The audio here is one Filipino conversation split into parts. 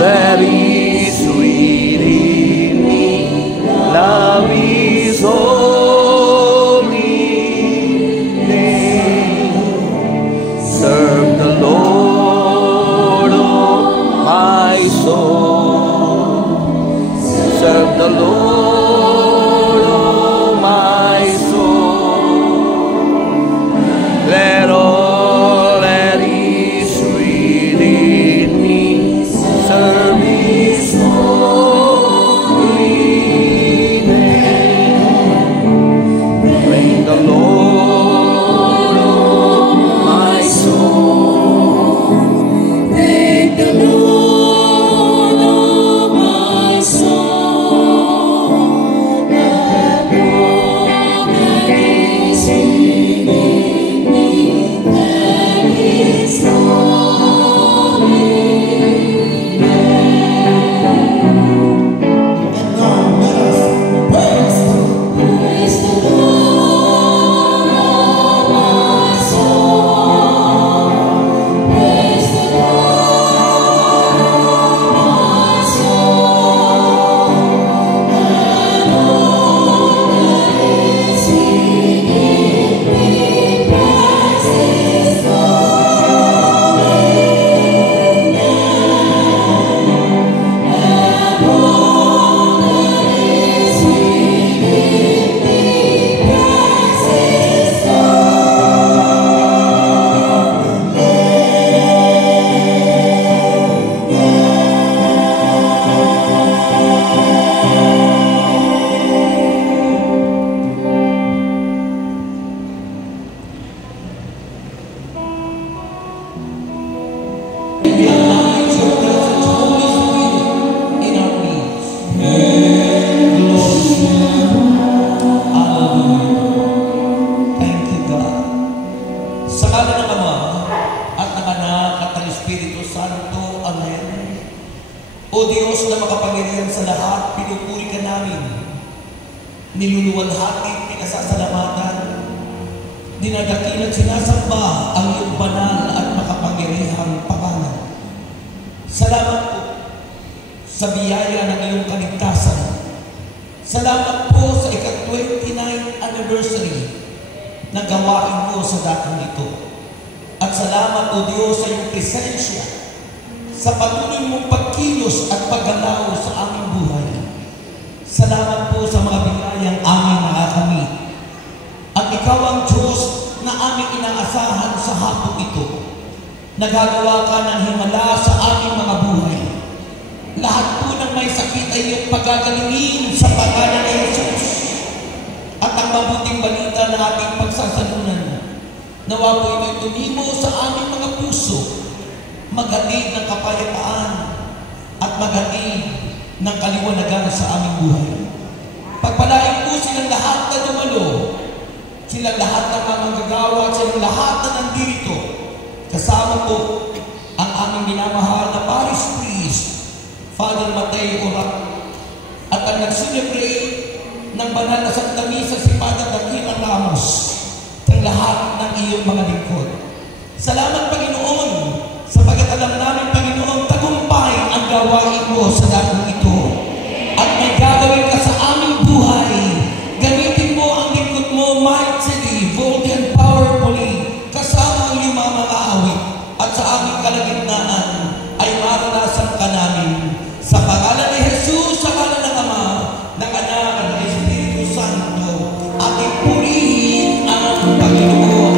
very sweet in me. Love is holy name. Serve the Lord, oh my soul. Serve the Lord, oh my soul. Let all that is sweet in me serve His holy name. Praise the Lord, oh my soul. Thank the Lord, oh my soul. Let all that is within me thank His holy name. And now let us praise the Lord, oh my soul. Praise the Lord, oh my soul. And all that is within me praise His holy name. And all that is within me praise His Thank you, God. Sa ngala ng Ama at ng Anak at ng Espiritu Santo. Amen. O Diyos na makapangyarihan sa lahat, pinupuri ka namin. Niluluwalhati, pinasasalamatan, dinadakil at sinasamba ang iyong banal at makapangyarihang pangalan. Salamat po sa biyaya ng iyong kaligtasan. Salamat po sa ika-29 anniversary ng gawain mo sa dakong ito. At salamat o Diyos sa iyong presensya sa patuloy mong pagkilos at paggalaw sa aming buhay. Salamat po sa mga biyayang aming nakakamit. At ikaw ang Diyos na aming inaasahan sa hapong ito. Nagagawa ka ng himala sa aming mga buhay. Lahat po ng may sakit ay iyong pagagalingin sa pangalan ni Jesus. At ang mabuting balita na ating pagsasalunan, nawa po ito'y tumimo sa aming mga puso, maghatid ng kapayapaan at maghatid ng kaliwanagan sa aming buhay. Pagpalain po silang lahat na dumalo, silang lahat na manggagawa, silang lahat na nandito. Kasama po ang aming minamahal na parish priest, Father Mateo Orac, at ang nag-celebrate ng banal na Santa Misa si Father Dakila Ramos, ang lahat ng iyong mga lingkod. Salamat, Panginoon, sapagkat alam namin, Panginoon, tagumpay ang gawain mo sa dakong ito. At may gagawin ka sa aming buhay. Gamitin mo ang lingkod mo mightily, boldly and powerfully, kasama ang iyong mga awit. At sa aming kalagitnaan ay maranasan ka namin. Sa pangalan ni Jesus, sa pangalan ng Ama, ng Anak at ng Espiritu Santo, ating purihin ang Panginoon.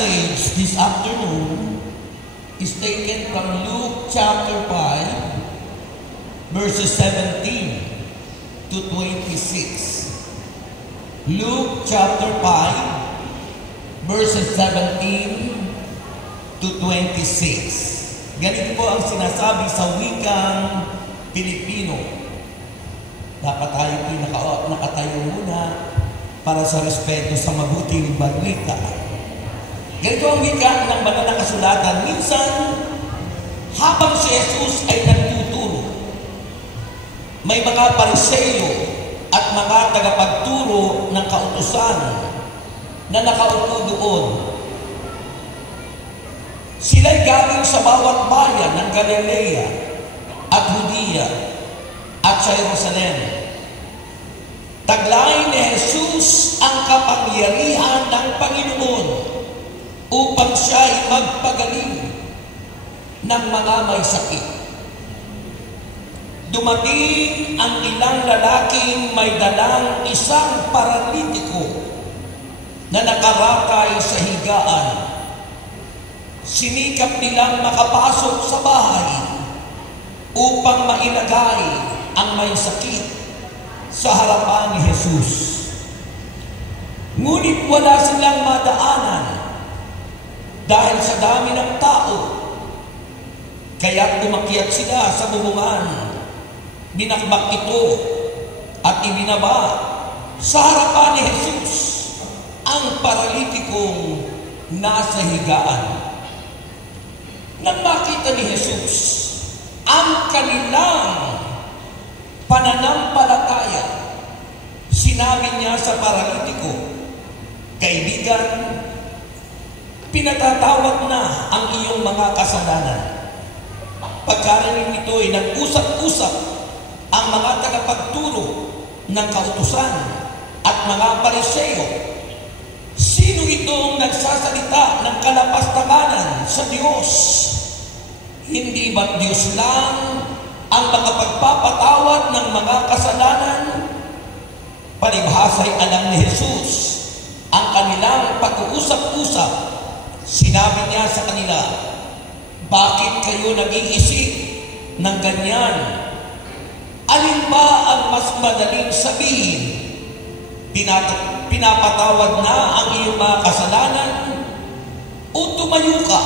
message this afternoon is taken from Luke chapter 5, verses 17 to 26. Luke chapter 5, verses 17 to 26. Ganito po ang sinasabi sa wikang Pilipino. Dapat tayo nakatayo muna para sa respeto sa mabuting balita. Ganito ang wika ng banal na kasulatan. Minsan, habang si Jesus ay nagtuturo, may mga Pariseo at mga tagapagturo ng kautusan na nakaupo doon. Sila'y galing sa bawat bayan ng Galilea at Judea at sa Jerusalem. Taglay ni Jesus ang kapangyarihan ng Panginoon upang siya ay magpagaling ng mga may sakit. Dumating ang ilang lalaking may dalang isang paralitiko na nakaratay sa higaan. Sinikap nilang makapasok sa bahay upang mailagay ang may sakit sa harapan ni Jesus. Ngunit wala silang madaanan dahil sa dami ng tao. Kaya't umakyat sila sa bubungan, binakbak ito at ibinaba sa harapan ni Jesus ang paralitikong nasa higaan. Nang makita ni Jesus ang kanilang pananampalataya, sinabi niya sa paralitiko, "Kaibigan, pinatatawad na ang iyong mga kasalanan." Pagkarinig nito ay nag-usap-usap ang mga tagapagturo ng kautusan at mga Pariseo. Sino itong nagsasalita ng kalapastanganan sa Diyos? Hindi ba't Diyos lang ang makapagpapatawad ng mga kasalanan? Palibhasa'y alam ni Jesus ang kanilang pag-uusap-usap, sinabi niya sa kanila, bakit kayo nag-iisip ng ganyan? Alin ba ang mas madaling sabihin? Pinapatawad na ang iyong mga kasalanan o tumayo ka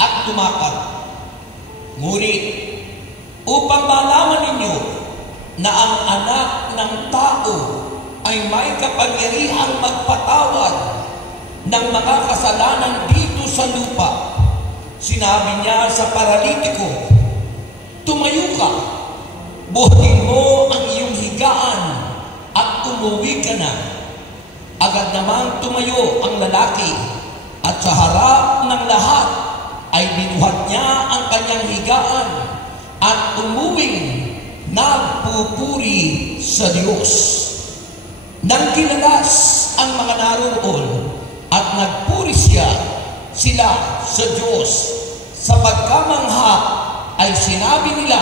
at tumakad? Ngunit upang malaman ninyo na ang anak ng tao ay may kapangyarihang magpatawad ng mga kasalanan dito sa lupa, sinabi niya sa paralitiko, tumayo ka, buhatin mo ang iyong higaan at umuwi ka na. Agad namang tumayo ang lalaki at sa harap ng lahat ay binuhat niya ang kanyang higaan at umuwing nagpupuri sa Diyos. Nang kinalas ang mga naroon at nagpuri sila sa Diyos, sa pagkamangha ay sinabi nila,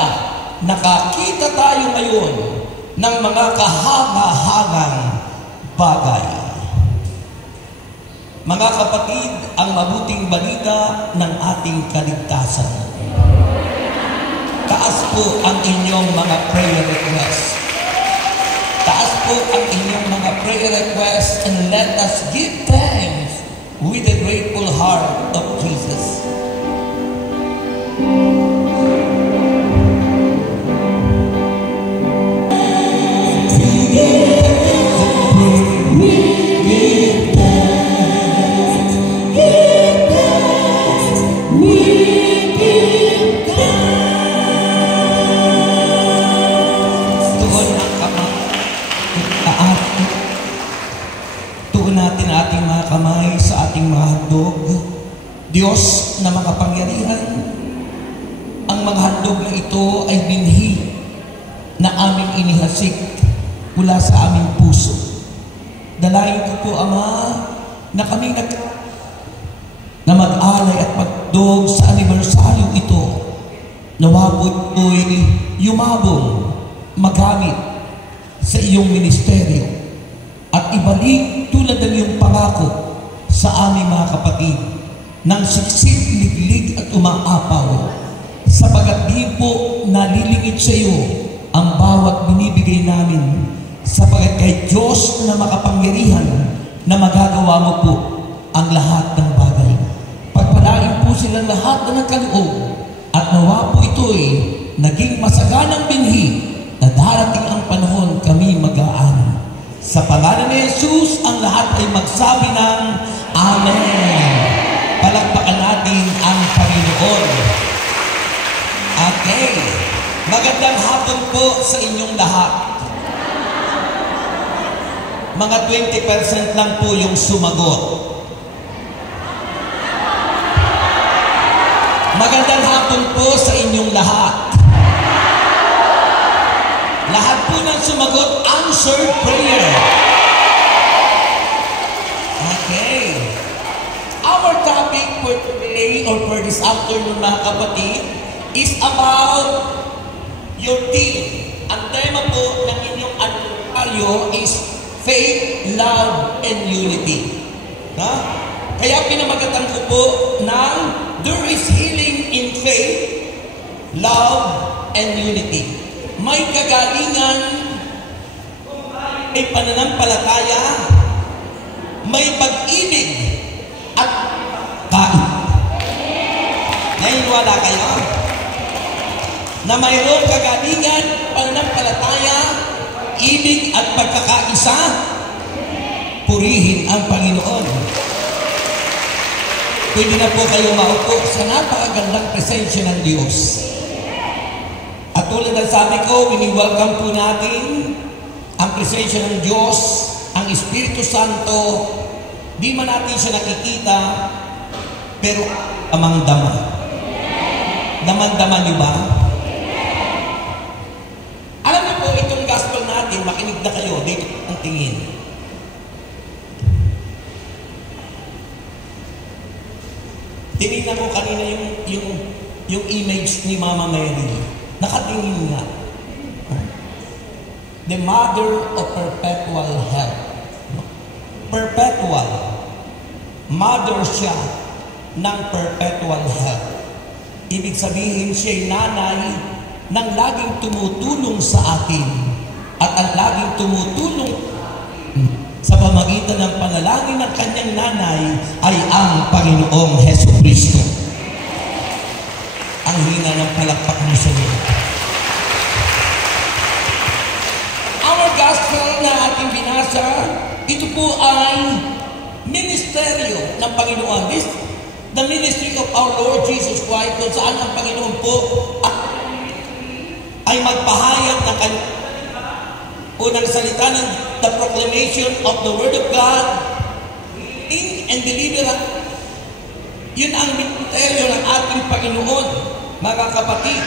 nakakita tayo ngayon ng mga kahanga-hangang bagay. Mga kapatid, ang mabuting balita ng ating kaligtasan. Taas po ang inyong mga prayer requests. Taas po ang inyong mga prayer requests and let us give thanks with a grateful heart of Jesus. Natin ating mga kamay sa ating mga handog. Diyos na makapangyarihan, ang mga handog na ito ay binhi na aming inihasik mula sa aming puso. Dalayan ko po, Ama, na kami na mag-alay at magdog sa anibersaryo ito. Nawa po'y yumabong magamit sa iyong ministeryo at ibalik tulad ng iyong pangako sa aming mga kapatid ng siksik, liglig at umaapaw, sapagat di po nalilingit sa iyo ang bawat binibigay namin, sapagat kay Diyos na makapangyarihan na magagawa mo po ang lahat ng bagay. Pagpalain po silang lahat na nagkaloob at nawa po ito'y naging masaganang binhi na darating ang panahon kami mag-aanan. Sa pangalan ni Jesus, ang lahat ay magsabi ng Amen. Palakpakan natin ang Panginoon. Okay. Magandang hapon po sa inyong lahat. Mga 20% lang po yung sumagot. Magandang hapon po sa inyong lahat. Lahat po ng sumagot, answered prayer. Okay. Our topic for today or for this afternoon, mga kapatid, is about your team. Ang tema po ng inyong advertaryo is faith, love, and unity. Kaya pinamagatan ko po ng there is healing in faith, love, and unity. May kagalingan, may pananampalataya, may pag-ibig, at kain. Naniniwala kayo na mayroong kagalingan, pananampalataya, ibig at pagkakaisa? Purihin ang Panginoon. Pwede na po kayo maupo sa napakagandang presensya ng Diyos. At tulad ng sabi ko, wini-welcome po natin ang presensya ng Diyos, ang Espiritu Santo. Di man natin siya nakikita, pero damang-dama. Damang-dama niyo ba? Alam niyo po, itong gospel natin, makinig na kayo, dito ang tingin. Tinignan ko kanina yung image ni Mama Mary. Nakatingin nga. The mother of perpetual health. Perpetual. Mother siya ng perpetual health. Ibig sabihin siya'y nanay ng laging tumutulong sa atin at ang laging tumutulong sa pamagitan ng panalangin ng kanyang nanay ay ang Panginoong Hesukristo. Ang hina ng palakpak mo sa iyo. Our gospel na ating binasa, ito po ay ministeryo ng Panginoon. This, the ministry of our Lord Jesus Christ, kung saan ang Panginoon po ay magpahayag ng kanyang unang salita ng the proclamation of the Word of God, healing and deliverance. Yun ang ministeryo ng ating Panginoon, mga kapatid.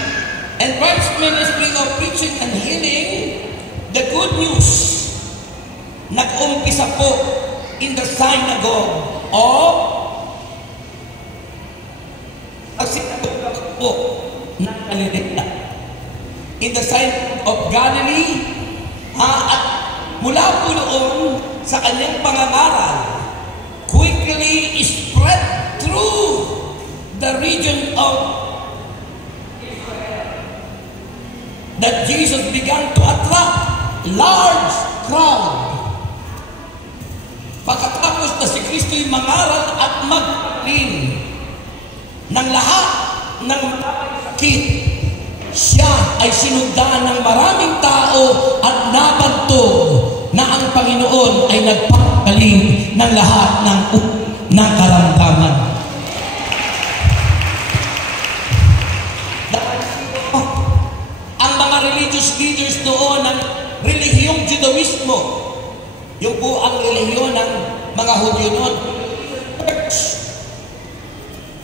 And Christ's ministry of preaching and healing, the good news, nag-umpisa po in the synagogue of po ng Galilea. In the synagogue of Galilee, at mula po noon sa kanyang pangangaral, quickly spread through the region of Israel, that Jesus began to attract large crowd. Pagkatapos na si Kristo'y mangaral at magpaling ng lahat ng sakit, siya ay sinundan ng maraming tao at nabantog na ang Panginoon ay nagpapagaling ng lahat ng karamdaman. Ang mga religious leaders noon ng relihiyong Judaismo, yung po ang relihiyon ng mga Hudyo noon,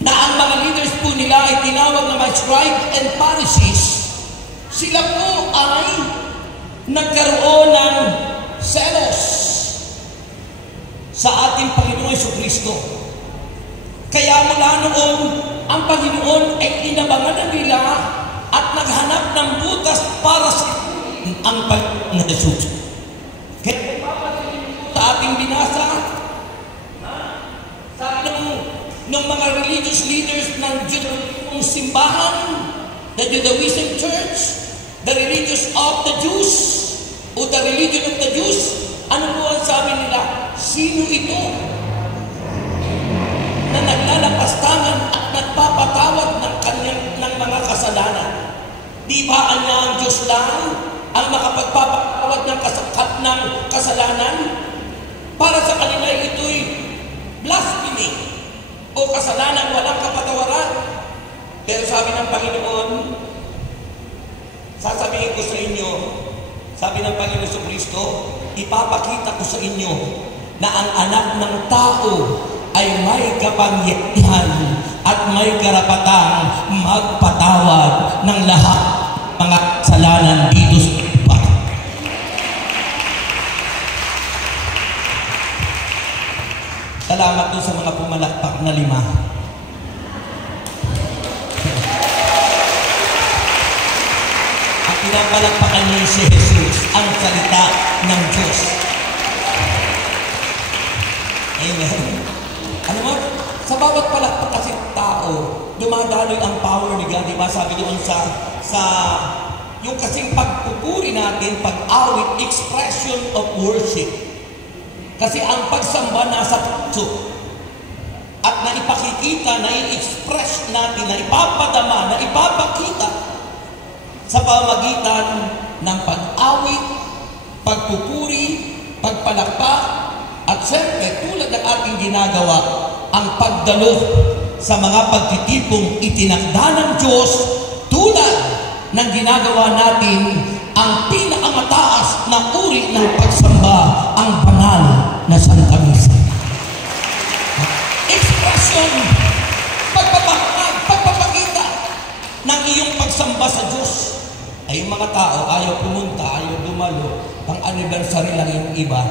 na ang mga leaders po nila ay tinawag na mga scribes and Pharisees, sila po ay nagkaroon ng selos sa ating Panginoon Jesucristo. Kaya mula noon, ang Panginoon ay inabangan nila at naghanap ng butas para sa ang Panginoon Jesus. Kaya sa ating binasa, sa ng mga religious leaders ng Judaism simbahan, the Judaism Church, the religious of the Jews, o the religion of the Jews, ano po ang sabi nila? Sino ito na naglalapastangan at nagpapatawad ng mga kasalanan? Di ba niya ang Diyos lang ang makapagpapatawad ng kasalanan? Para sa kanila ito'y blasphemy o kasalanan walang kapatawaran. Pero sabi ng Panginoon, sasabihin ko sa inyo, sabi ng Panginoon Jesucristo, ipapakita ko sa inyo na ang anak ng tao ay may kapangyarihan at may karapatang magpatawad ng lahat mga kasalanan dito sa lupa. Salamat doon sa mga pumalakpak na 5. At pinapalakpakan niya si Jesus, ang salita ng Diyos. Amen. Alam mo, sa bawat palakpak kasi tao, dumadaloy ang power ni God. Diba? Sabi doon sa yung kasing pagpupuri natin, pag-awit, expression of worship. Kasi ang pagsamba nasa puso at naipakikita, nai-express natin, naipapadama, naipapakita sa pamagitan ng pag-awit, pagpupuri, pagpalakpak, at siyempre tulad ng ating ginagawa, ang pagdalo sa mga pagtitipong itinakda ng Diyos tulad ng ginagawa natin ang pinakamataas na uri ng pagsamba, ang banal na Santa Misa. Expression, pagpapakita ng iyong pagsamba sa Diyos. Ay yung mga tao, ayaw pumunta, ayaw dumalo, pang anniversary lang yung iba.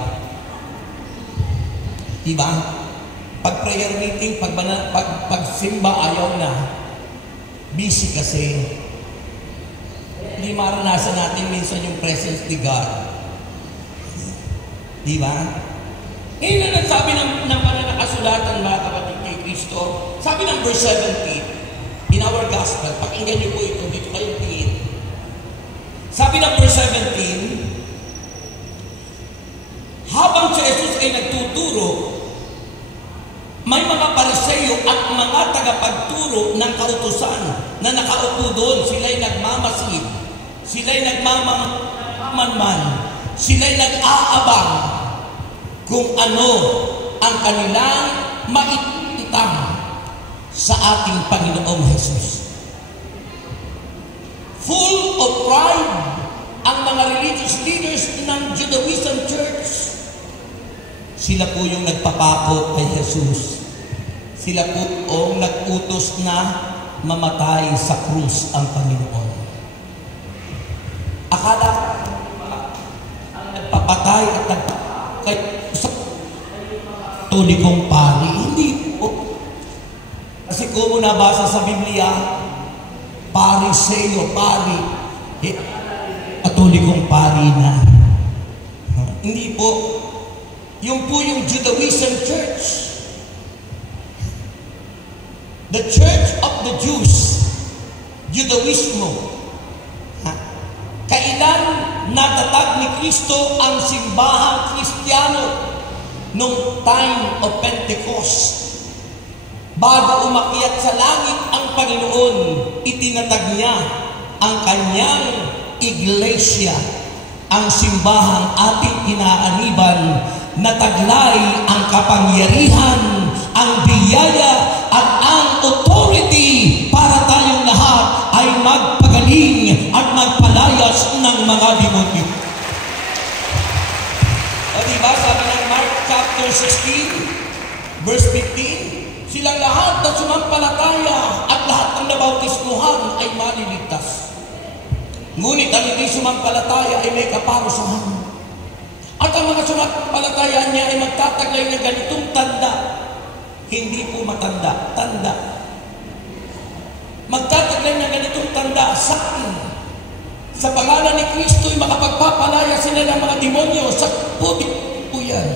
Diba? Pag prayer meeting, pagsimba, ayaw na. Busy kasi. Hindi maranasan natin minsan yung presence ni God. Di ba? Ngayon na nagsabi ng mga nakasulatan, mga verse 17, in our gospel, pakinggan niyo po ito, dito kayo tingin. Sabi ng verse 17, habang si Jesus ay nagtuturo, may mga Pariseo at mga tagapagturo ng kautusan na nakaupo doon. Sila'y nagmamasid, sila'y nagmamanman, sila'y nag-aabang kung ano ang kanilang maititang sa ating Panginoong Jesus. Full of pride ang mga religious leaders ng Judaism Church. Sila po yung nagpapako kay Jesus. Sila po ang nag-utos na mamatay sa krus ang Panginoon. Akala ang nagpapatay at nagpapakay sa katolikong pari. Hindi po. Kasi kung nabasa sa Biblia, Pariseo, pari, katolikong pari na. Hindi po. Yung po yung Judaism Church. The Church of the Jews. Judaismo. Kailan natatag ni Kristo ang simbahang Kristiyano? Nung time of Pentecost. Bago umakyat sa langit ang Panginoon, itinatag niya ang kanyang iglesia, ang simbahang ating inaaniban, na taglay ang kapangyarihan, ang biyaya at ang authority para tayong lahat ay magpagaling at magpalayas ng mga demonyo. O diba, sabi ng Mark chapter 16, verse 15, silang lahat na sumampalataya at lahat ng nabautismuhan ay maliligtas. Ngunit ang hindi sumampalataya ay may kaparusahan. At ang mga sumampalataya niya ay magtataglay ng ganitong tanda. Hindi po matanda, tanda. Magtataglay ng ganitong tanda sa akin. Sa pangalan ni Kristo ay makapagpapalaya sila ng mga demonyo. Sa puti po yan.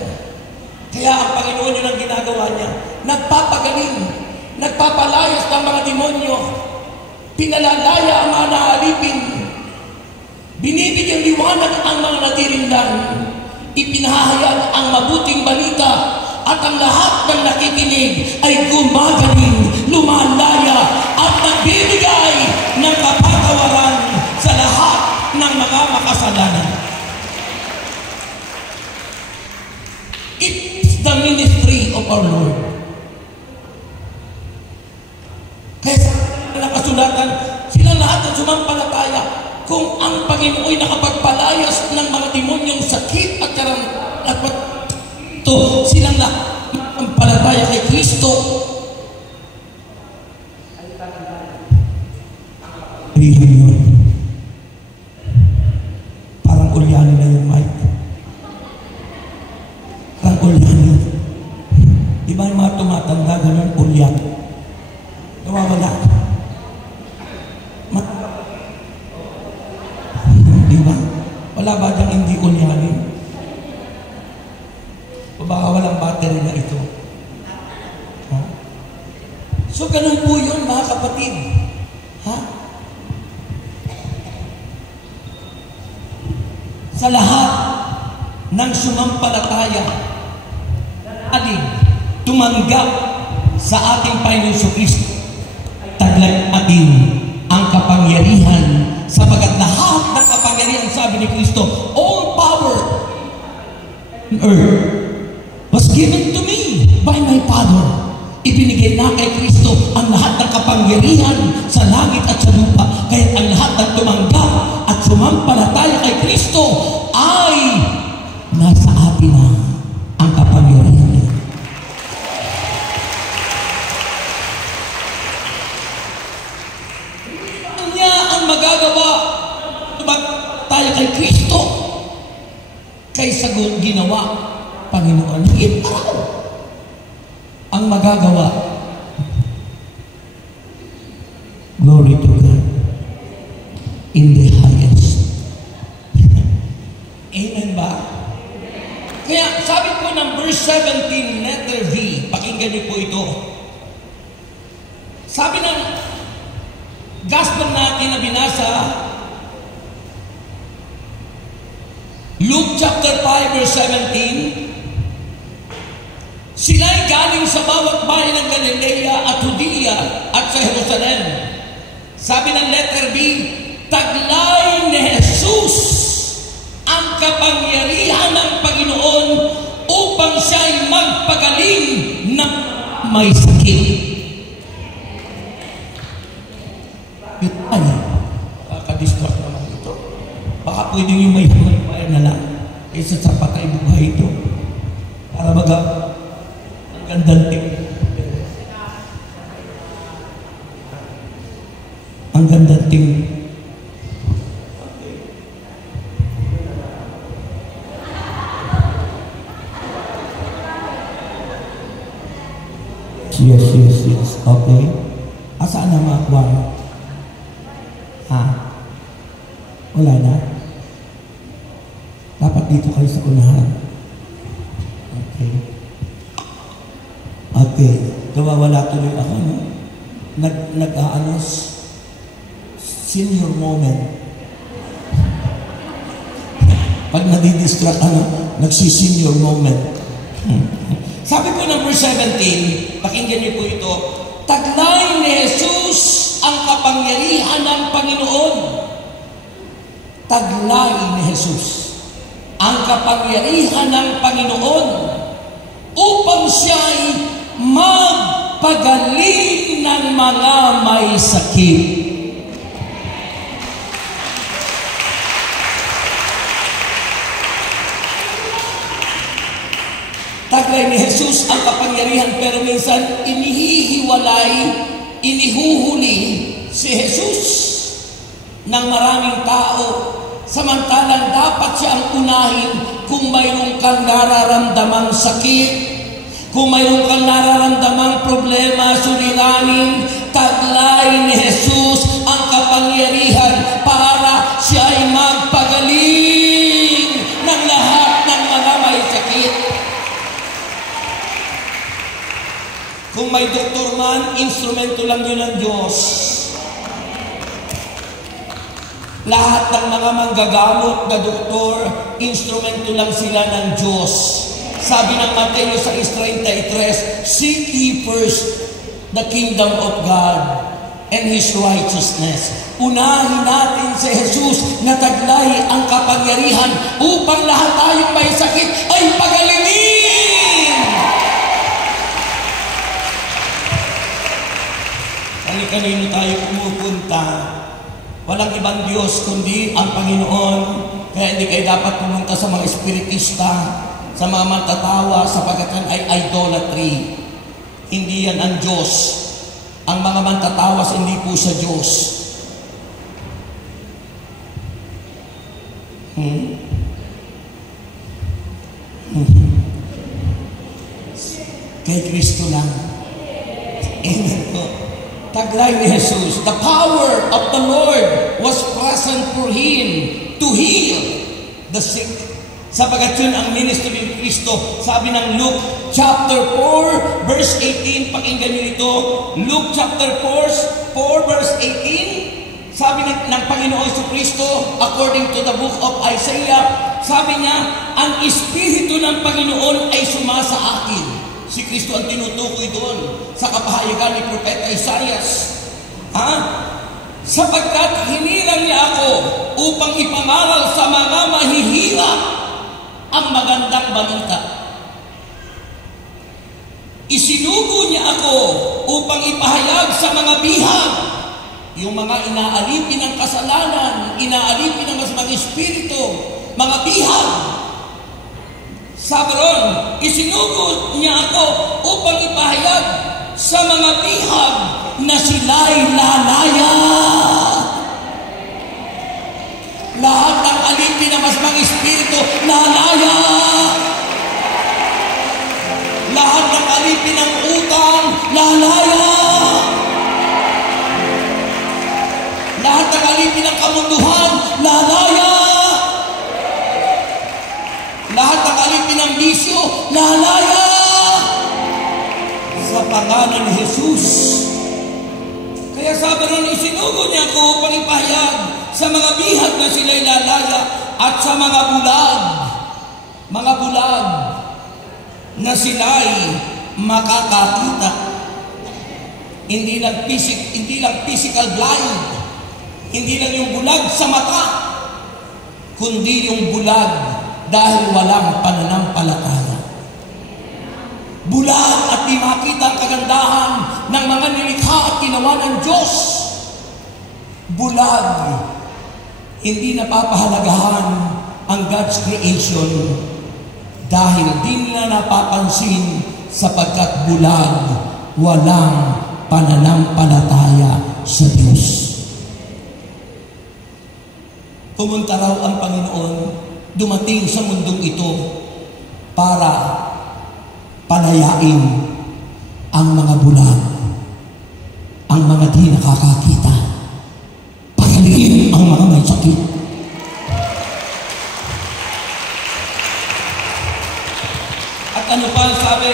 Kaya ang Panginoon yun ang ginagawa niya. Nagpapagaling, nagpapalayas ng mga demonyo. Pinalalaya ang mga naalipin. Binibigyan liwanag ang mga natirindan. Ipinahayag ang mabuting balita at ang lahat ng nakikinig ay gumagaling, lumalaya at nagbibigay ng kapatawaran sa lahat ng mga makasalanan. It's the ministry of our Lord. Kaya sa nakasulatan, sila lahat ang sumampalataya. Kung ang Panginoon ay nakapagpalayas ng mga demonyong sakit at karamdaman at ito, silang nakapalataya kay Kristo. Parang ulyani na yung mic. Parang ulyani. Di ba yung mga tumatanda ganun ulyani? Nawawala. Diba? Wala ba diyang hindi ulyani? O baka walang battery na ito? Ha? So, ganun po yun, mga kapatid. Ha? Sa lahat ng sumampalataya, aling tumanggap sa ating Panginoon Kristo, taglay natin ang kapangyarihan sapagat lahat ng kapangyarihan, sabi ni Kristo, all power on earth was given to me by my Father. Ibinigay na kay Kristo ang lahat ng kapangyarihan sa langit at sa lupa. Kaya ang lahat ng tumanggap at sumampalataya kay Kristo ay nasa atin na ang kapangyarihan niya. Niya ang magagawa tayo kay Kristo kaysa ginawa Panginoon. Ito ang magagawa. Glory to God in the highest. Amen ba? Kaya sabi po ng verse 17, letter V, pakinggan niyo po ito. Sabi ng gospel natin na binasa, Luke chapter 5 verse 17, sila'y galing sa bawat bayan ng Galilea at Judea at sa Jerusalem. Sabi ng letter B, taglay ni Jesus ang kapangyarihan ng Panginoon upang siya'y magpagaling ng may sakit. Ay, kakadistract naman ito. Baka pwede yung may humaybayan na lang kaysa sa patay buhay ito. Para baga, ang gandang tingin. Ang gandang tingin. Yes. Okay. Asaan na mga kwaro? Ha? Wala na? Dapat dito kayo sa unahan. Okay. Okay. Nawawala tuloy ako, no? Nag-aanos. Senior moment. Pag nadidistract, nagsisenior moment. Sabi po ng verse 17, pakinggan niyo po ito, taglay ni Jesus ang kapangyarihan ng Panginoon. Taglay ni Jesus ang kapangyarihan ng Panginoon upang siya'y magpagaling ng mga may sakit. Taglay ni Jesus ang kapangyarihan, pero minsan inihuhuli si Jesus ng maraming tao, samantalang dapat siya ang unahin kung mayroon kang nararamdamang sakit, kung mayroon kang nararamdamang problema, suliranin, taglay ni Jesus ang kapangyarihan para siya ay magpagaling ng lahat ng mga may sakit. Kung may doktor man, instrumento lang yun ng Diyos. Lahat ng mga manggagamot na doktor, instrumento lang sila ng Diyos. Sabi ng Mateo 6:33, seek ye first the kingdom of God and His righteousness. Unahin natin si Jesus na taglay ang kapangyarihan upang lahat tayong may sakit ay pagalingin. Kanino tayo pumupunta? Walang ibang Diyos kundi ang Panginoon. Kaya hindi kayo dapat pumunta sa mga espiritista, sa mga matatawa, sapagkat yan ay idolatry. Hindi yan ang Diyos. Ang mga matatawas hindi po sa Diyos. Kay Kristo lang. Amen po. Taglay ni Jesus, the power of the Lord was present for Him to heal the sick. Sapagat yun ang ministry ni Kristo. Sabi ng Luke chapter 4 verse 18, pakinggan niyo ito. Luke chapter 4 verse 18, sabi ng Panginoon Jesucristo, according to the book of Isaiah, sabi niya, ang Espiritu ng Panginoon ay sumasa akin. Si Kristo ang tinutukoy doon sa kapahayagan ni Propeta Isaias. Sapagkat hinirang niya ako upang ipangaral sa mga mahihirap ang magandang balita. Isinugo niya ako upang ipahayag sa mga bihag, yung mga inaalipin ng kasalanan, inaalipin ng masamang espiritu, mga bihag. Sabi ron, isinugo niya ako upang ipahayag sa mga bihag na sila'y lalaya. Lahat ng alipin ng masamang espiritu, lalaya. Lahat ng alipin ng utang, lalaya. Lahat ng alipin ng kamunduhan, lalaya. Lahat ng alipin ng bisyo, lalaya. Sa pangalan ni Jesus, Kaya sabi ron, isinugo niya ako upang ipahayag sa mga bihag na sila'y lalaya at sa mga bulag na sila'y makakakita. Hindi lang physical blind, hindi lang yung bulag sa mata, kundi yung bulag dahil walang pananampalataya. Bulag at di makita ang kagandahan ng mga nilikha at ginawa ng Diyos. Bulag, hindi napapahalagahan ang God's creation dahil di nila napapansin sapagkat bulag, walang pananampalataya sa Diyos. Pumunta raw ang Panginoon, dumating sa mundong ito para palayain ang mga bulag, ang mga di nakakakita, pagalingin ang mga may sakit. At ano pa ang sabi?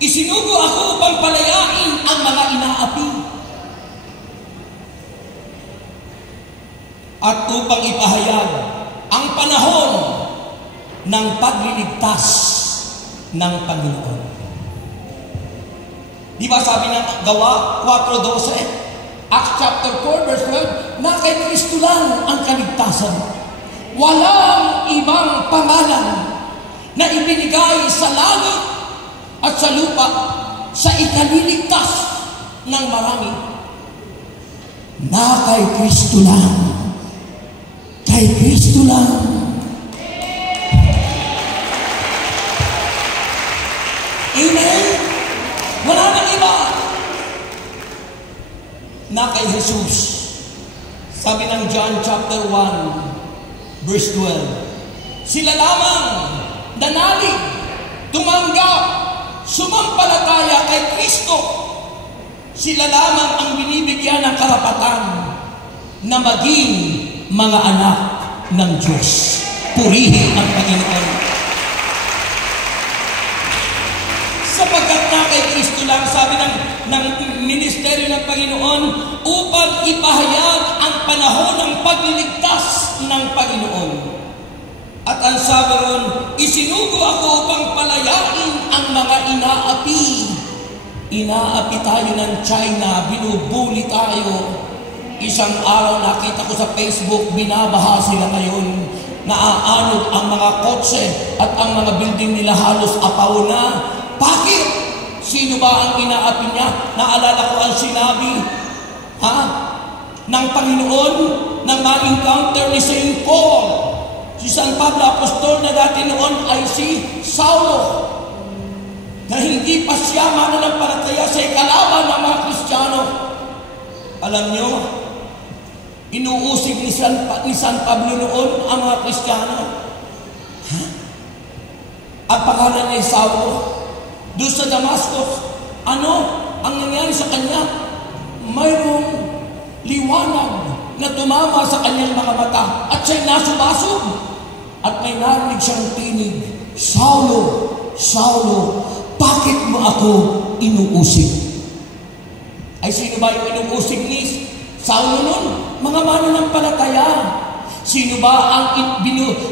Isinugo ako upang palayain ang mga inaapi at upang ipahayag ang panahon ng pagliligtas ng Panginoon. Di ba sabi ng Gawa 4:12, Acts chapter 4 verse 12, na kay Kristo lang ang kaligtasan. Walang ibang pangalan na ibinigay sa langit at sa lupa sa ikaliligtas ng marami. Na kay Kristo lang. Kay Kristo lang. Amen? Wala nang iba. Na kay Jesus. Sabi ng John chapter 1 verse 12, sila lamang nanalig, tumanggap, sumampalataya kay Kristo. Sila lamang ang binibigyan ng karapatan na maging mga anak ng Diyos. Purihin ang Panginoon. Sapagkat na kay Kristo lang, sabi ng ministeryo ng Panginoon, upang ipahayag ang panahon ng pagliligtas ng Panginoon. At ang sabi ron, isinugo ako upang palayain ang mga inaapi. Inaapi tayo ng China, binubuli tayo. Isang araw nakita ko sa Facebook, binabaha sila ngayon. Naaanog ang mga kotse at ang mga building nila halos apaw na. Bakit? Sino ba ang inaapi niya? Naalala ko ang sinabi ng Panginoon nang ma-encounter ni St. Paul. Si San Pablo Apostol na dati noon ay si Saulo, na hindi pa siya mananampalataya sa ikalaban ng mga Kristiyano. Alam niyo, inuusig ni San Pablo noon ang mga Kristiyano. Ang pangalan niya ay Saulo. Doon sa Damascus, ano ang nangyari sa kanya? Mayroong liwanag na tumama sa kanyang mga mata at siya'y nasubasog. At may narinig siyang tinig, Saulo, Saulo, bakit mo ako inuusig? Ay sino ba yung inuusig ni Saulo nun? Mga mananampalataya. Sino ba ang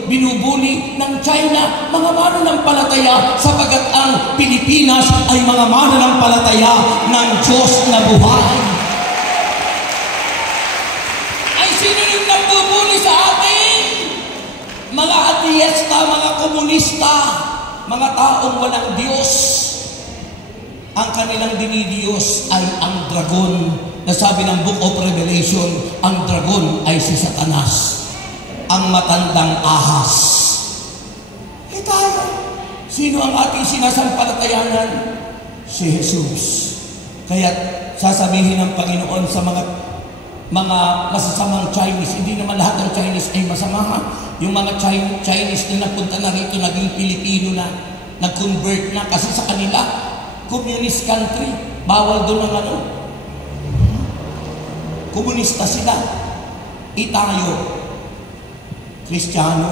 binubuli ng China? Mga mananampalataya, sapagat ang Pilipinas ay mga mananampalataya ng Diyos na buhay. Ay sino yung nagbubuli sa atin? Mga ateista, mga komunista, mga taong walang Diyos. Ang kanilang dinidiyos ay ang dragon, na sabi ng Book of Revelation, ang dragon ay si Satanas, ang matandang ahas. Eh tayo, sino ang ating sinasampalatayanan? Si Jesus. Kaya sasabihin ng Panginoon sa mga masasamang Chinese, hindi naman lahat ng Chinese ay masama. Yung mga Chinese na napunta na rito, naging Pilipino na, nag-convert na, kasi sa kanila, communist country, bawal doon ang komunista sila. Tayo, Kristiyano,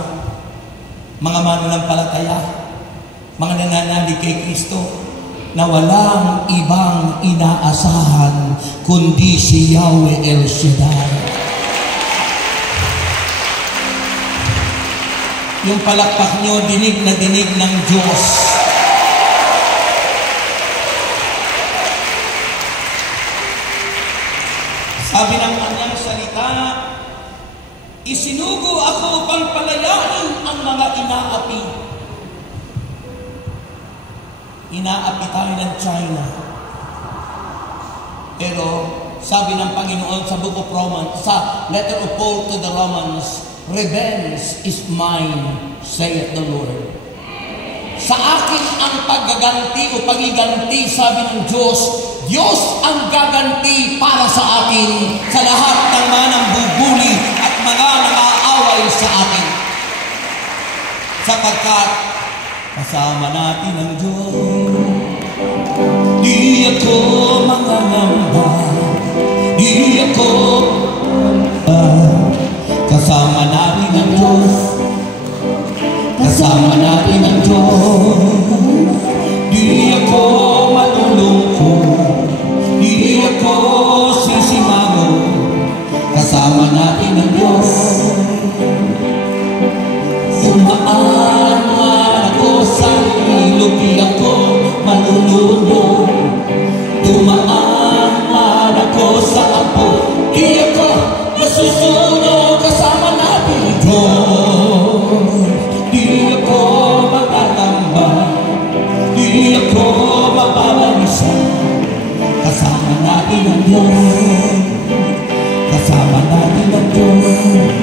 mga mananampalataya, mga nananalig kay Kristo, na walang ibang inaasahan kundi si Yahweh El Shaddai. Yung palakpak nyo, dinig na dinig ng Diyos. Sabi ng kanyang salita, isinugo ako upang palayain ang mga inaapi. Inaapi tayo ng China. Pero sabi ng Panginoon sa Book of Romans, sa letter of Paul to the Romans, revenge is mine, saith the Lord. Sa akin ang paggaganti o pagiganti, sabi ng Diyos. Diyos ang gaganti para sa atin sa lahat ng mga nambubuli at mga nangaaway sa atin. Sapagkat kasama natin ang Diyos. Di ako mangangamba, di ako kasama natin ang Diyos. Kasama natin ang Diyos. Di ako malulungkot, di ako sisimango. Kasama natin ang Diyos. Dumaan man ako sa ilog, di ako malulunod. Dumaan man ako sa apo, di ako masusunog. Kasama natin ang Diyos. Di ako magtatamba, di ako mababalisa. Kasama natin ang Diyos. Kasama natin ang Diyos.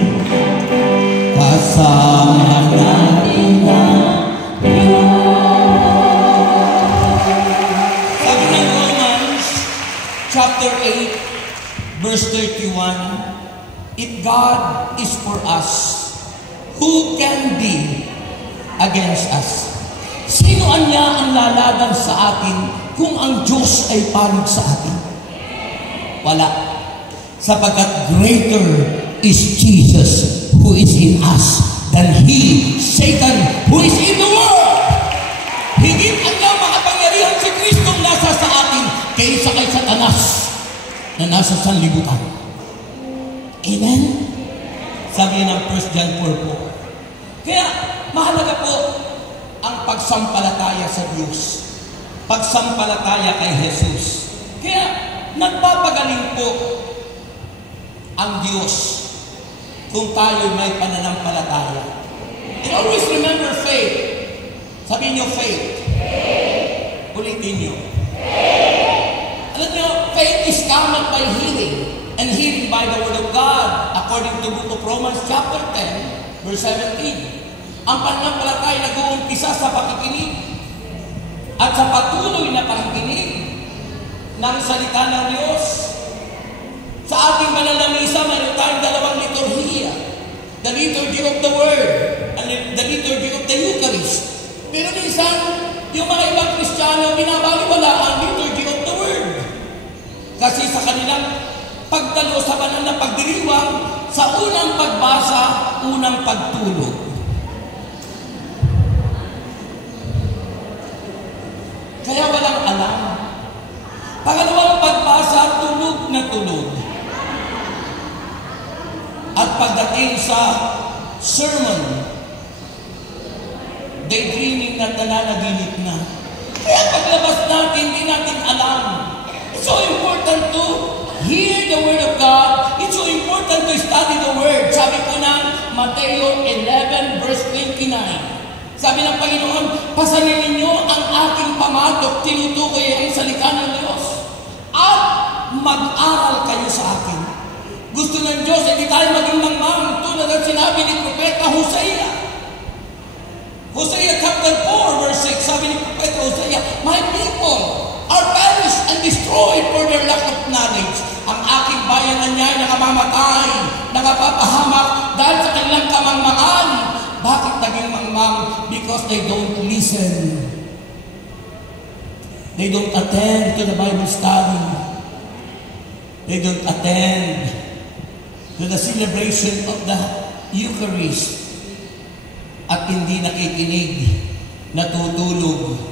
Kasama natin ang Diyos. Sabi ng Romans chapter 8 verse 31, if God is for us, who can be against us? Sino niya ang lalaban sa atin kung ang Diyos ay panig sa atin? Wala. Sapagkat greater is Jesus who is in us than he, Satan, who is in the world. Higit ang makapangyarihan si Kristo nasa sa atin kaysa kay Satanas na nasa sanlibutan. Amen? Sabi ng 1 John 4 po. Kaya mahalaga po ang pagsampalataya sa Diyos. Pagsampalataya kay Jesus. Kaya nagpapagaling po ang Diyos kung tayo may pananampalataya. And always remember faith. Sabihin niyo faith. Ulitin niyo. Alam niyo, faith is coming by hearing, and hearing by the Word of God, according to Book of Romans chapter 10, verse 17. Ang pananampalataya nag-uumpisa sa pakikinig at sa patuloy na pakikinig ng salita ng Diyos. Sa ating banal na misa, mayroon tayong dalawang liturhiya. The liturgy of the Word and the liturgy of the Eucharist. Pero minsan, yung mga ibang Kristiyano, binabaliwala ang liturgy of the Word. Kasi sa kanilang pagdalo sa banal na pagdiriwang, sa unang pagbasa, unang pagtulog. Kaya walang alam. Pangalawang pagbasa, tulog na tulog. At pagdating sa sermon, daydreaming na nananaginip na. Kaya paglabas natin, hindi natin alam. It's so important to hear the Word of God. It's so important to study the Word. Sabi ko ng Mateo 11 verse 29. Sabi ng Panginoon, pasanin ninyo ang aking pamatok, tinutukoy ang salita ng Diyos. At mag-aral kayo sa akin. Gusto ng Diyos, hindi tayo maging mangmang tulad ng sinabi ni Propeta Hosea. Hosea chapter 4 verse 6, sabi ni Propeta Hosea, my people are perished and destroyed for their lack of knowledge. Ang aking bayan na niya ay nakamamatay, nakapapahamak dahil sa kanilang kamangmangan. Bakit naging mangmang? Because they don't listen. They don't attend to the Bible study. They don't attend to the celebration of the Eucharist. At hindi nakikinig, natutulog.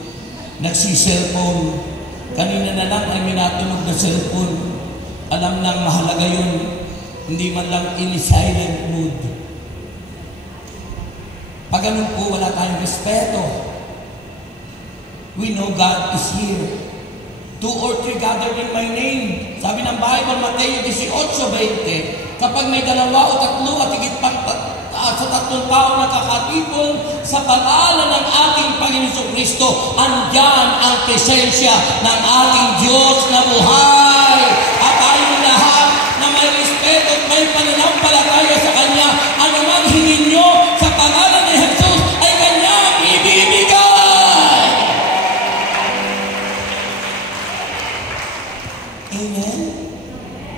nagsi-cellphone. Kanina na lang ay minatunog na cellphone. Alam nang mahalaga yun. Hindi man lang in silent mood. Pag ganun po, wala tayong respeto. We know God is here. 2 or 3 gathered in my name. Sabi ng Bible, Mateo 18:20, kapag may 2 o 3 at higit pa sa 3 tao nakakatipon sa pangalan ng ating Panginoon Kristo, andyan ang presensya ng ating Diyos na buhay. At tayong lahat na may respeto at may pananampalataya sa Kanya, anumang hingin nyo sa pangalan ni Jesus ay Kanyang ibibigay. Amen?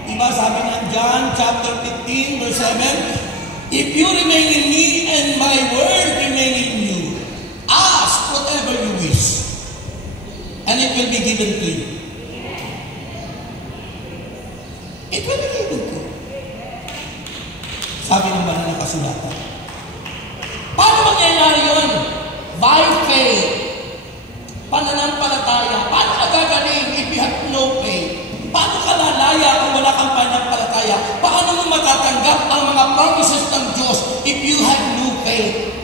Diba sabi ng John chapter 15 verse 7, if you remain in me and my word remain in you, ask whatever you wish, and it will be given to you. It will be given to you. Sabi ng banal na kasulatan. Paano mangyayari yun? By faith. Pananampalataya. Paano ka gagaling if you have no faith? Paano ka lalaya kung wala kang pananampalataya? Paano mo matatanggap ang mga promises ng Diyos if you have no faith?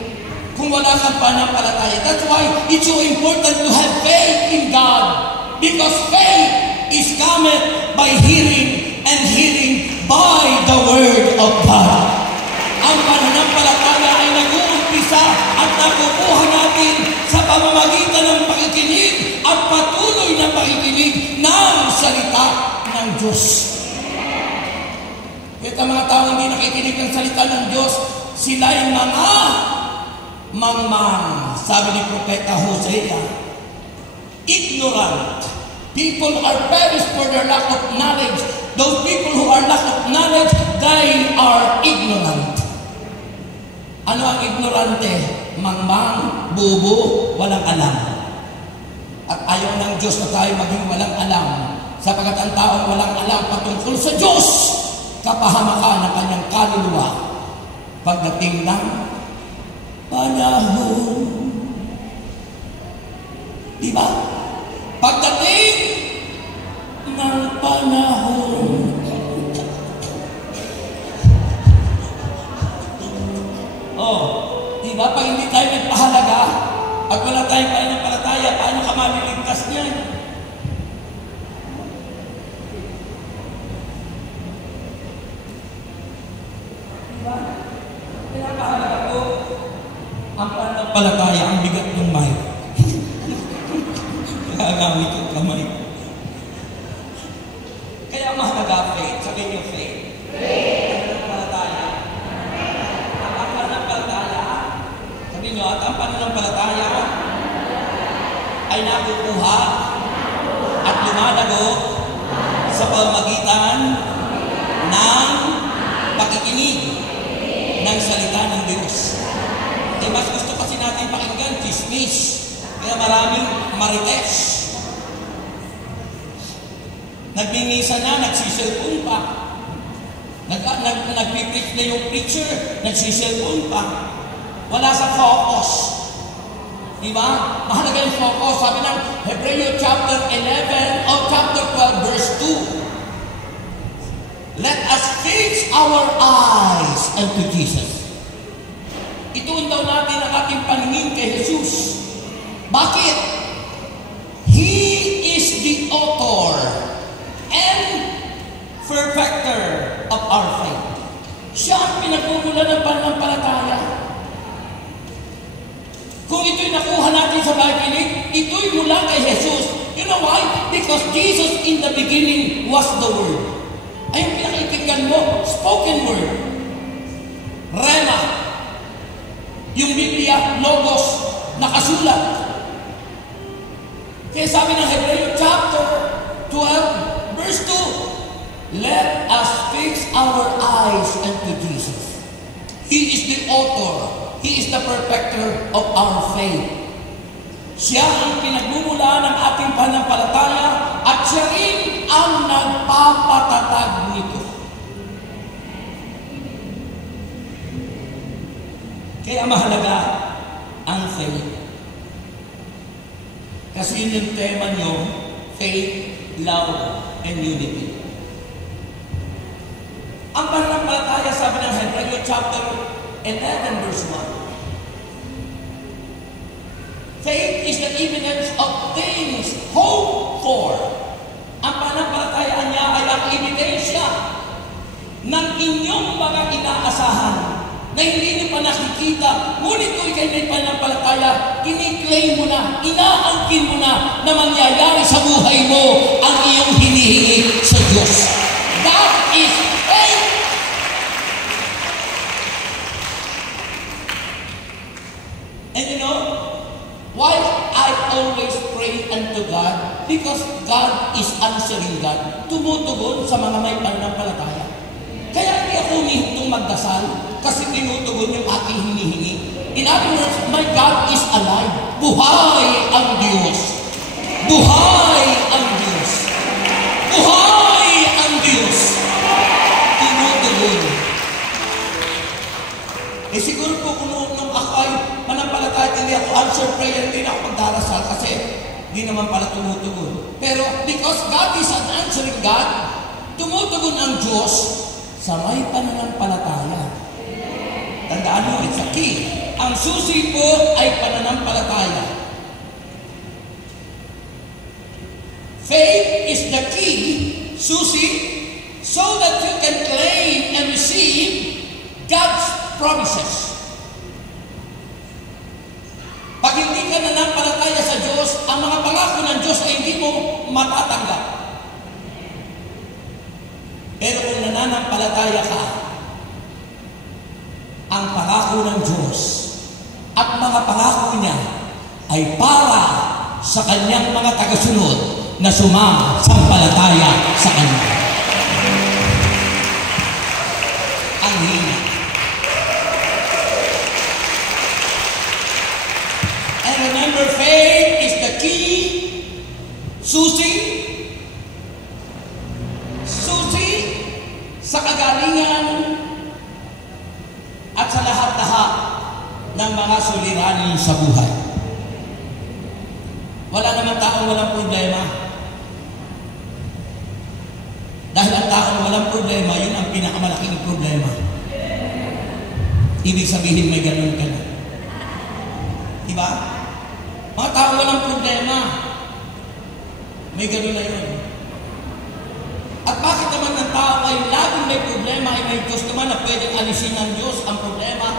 Kung wala kang pananampalataya. That's why it's so important to have faith in God. Because faith is cometh by hearing, and hearing by the Word of God. Ang pananampalataya ay nag-uumpisa at nakukuha natin sa pamamagitan ng pakikinig at patuloy na pakikinig ng salita ng Diyos. Kaya mga tao hindi nakikinig ng salita ng Diyos, sila'y mga mangmang. Sabi ni Propeta Hosea, ignorant. People are perished for their lack of knowledge. Those people who are lack of knowledge, they are ignorant. Ano ang ignorante? Mangmang, bubo, walang alam. At ayaw ng Diyos na tayo maging walang alam. Sapagkat ang taong walang alam patungkol sa Diyos, kapahamakan ng kanyang kaluluwa. Pagdating ng panahon. Diba? Pagdating ng panahon. Diba? Pag hindi tayo nagpahalaga at wala tayong pananampalataya, paano ka maliligtas niyan? Diba? Pinapahalaga ko ang pananampalataya, ang bigat ng mic. Gagamit yung kamay. Kaya mahalaga faith. Sabihin niyo faith. Pananampalataya. Ang pananampalataya, sabihin niyo, at ang pananampalataya ay nakukuha at lumalago sa pamamagitan ng pakikinig ng salita ng Diyos. Mas gusto kasi natin pakinggan chismis. Kaya maraming marites. Nagbingisa na, nagsiselfon pa. Nagpipreach na yung preacher, nagsiselfon pa. Wala sa focus. Diba? Mahalaga yung focus. Sabi ng Hebreo chapter 11 o chapter 12 verse 2. Let us fix our eyes unto Jesus. Ituon daw natin ang ating paningin kay Jesus. Bakit? He is the author and perfecter of our faith. Siya ang pinagmumulan ng pananampalataya. Kung ito'y nakuha natin sa Bible, ito'y mula kay Jesus. You know why? Because Jesus in the beginning was the Word. Ay, yung pinakikinggan mo, spoken word. Rema. Yung Biblia, logos, nakasulat. Kaya sabi ng Hebreo chapter 12, verse 2, let us fix our eyes unto Jesus. He is the author. He is the perfecter of our faith. Siya ang pinagmumula ng ating pananampalataya at siya rin ang nagpapatatag nito. Kaya mahalaga ang faith. Kaya Kasi yun yung tema nyo, faith, love, and unity. Ang pananampalataya, sabi ng Hebreo chapter 11 verse 1. Faith is the evidence of things hoped for. Ang pananampalataya niya ay ang ebidensya ng inyong mga inaasahan na hindi niyo pa nakikita, ngunit kung ikay may pananampalataya, kiniklaim mo na, inaangkin mo na mangyayari sa buhay mo ang iyong hinihingi sa Diyos. That is faith. And you know, why I always pray unto God? Because God is answering God. Tumutugon sa mga may pananampalataya. Kaya hindi ako humihintong magdasal kasi tinutugon yung aking hinihingi. In other words, my God is alive. Buhay ang Diyos. Buhay ang Diyos. Buhay ang Diyos. Tinutugon. Siguro po kung nung ako ay manampalataya, hindi ako answer prayer, hindi na ako magdarasal kasi hindi naman pala tumutugon. Pero because God is an answering God, tumutugon ang Diyos sa may pananampalataya. Tandaan mo, it's a key. Ang susi po ay pananampalataya. Faith is the key, susi, so that you can claim and receive God's promises. Pag hindi ka nanampalataya sa Diyos, ang mga pangako ng Diyos ay hindi mo matatanggap. Pero kung nananampalataya ka, ang pangako ng Diyos at mga pangako niya ay para sa kanyang mga tagasunod na sumasampalataya sa kanya. Ang hina. And remember, faith is the key, susi sa kagalingan at sa lahat-lahat ng mga suliranin sa buhay. Wala naman taong walang problema. Dahil ang taong walang problema, yun ang pinakamalaking problema. Ibig sabihin may ganun ka na. Diba? Mga taong walang problema, may ganun na yun. At bakit naman ng tao ay laging may problema, ay may Diyos naman na pwedeng alisin ng Diyos ang problema?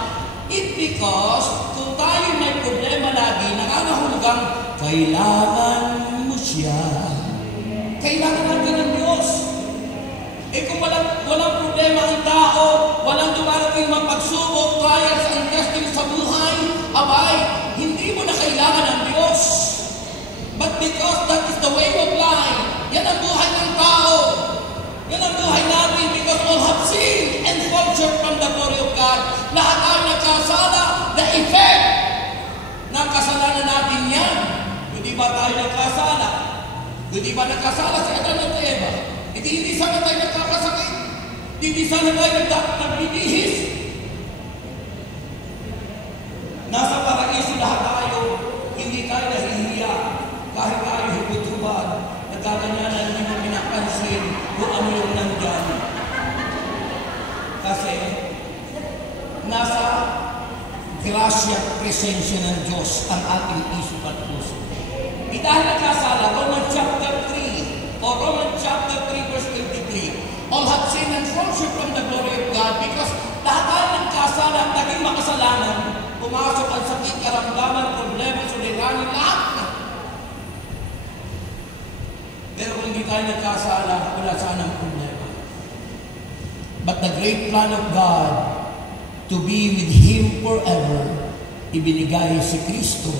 It's because kung tayo may problema lagi, nakakahulugang kailangan mo siya. Kailangan natin ng Diyos. Kung walang problema ang tao, walang dumarating mga pagsubok, trials and testing sa buhay, abay, hindi mo na kailangan ng Diyos. But because that is the way of life, yan ang buhay ng tao. Yan ang buhay natin because all have sinned and fall short from the glory of God. Lahat tayo nagkasala, the effect ng kasalanan natin yan. Hindi ba tayo nagkasala? Hindi ba nagkasala si Adan at Eva? Hindi sana tayo nagkakasakit. Hindi sana tayo nagbibihis. Nasa paraiso lahat tayo. Hindi tayo nahihiya. Kahit tayo hubot-hubad. Nagkaganyanan, hindi mo pinapansin kung ano yung nandyan. Kasi nasa grasya at presensya ng Diyos ang ating isip at puso. Dahil nagkasala, Romans chapter 3 or Romans chapter 3 verse 23, all have sinned and fall short from the glory of God because lahat tayo nagkasala at naging makasalanan, pumasok ang sakit, karamdaman, problema, suliranin, lahat na. Pero kung hindi tayo nagkasala, wala sanang problema. But the great plan of God to be with Him forever, ibinigay si Kristo.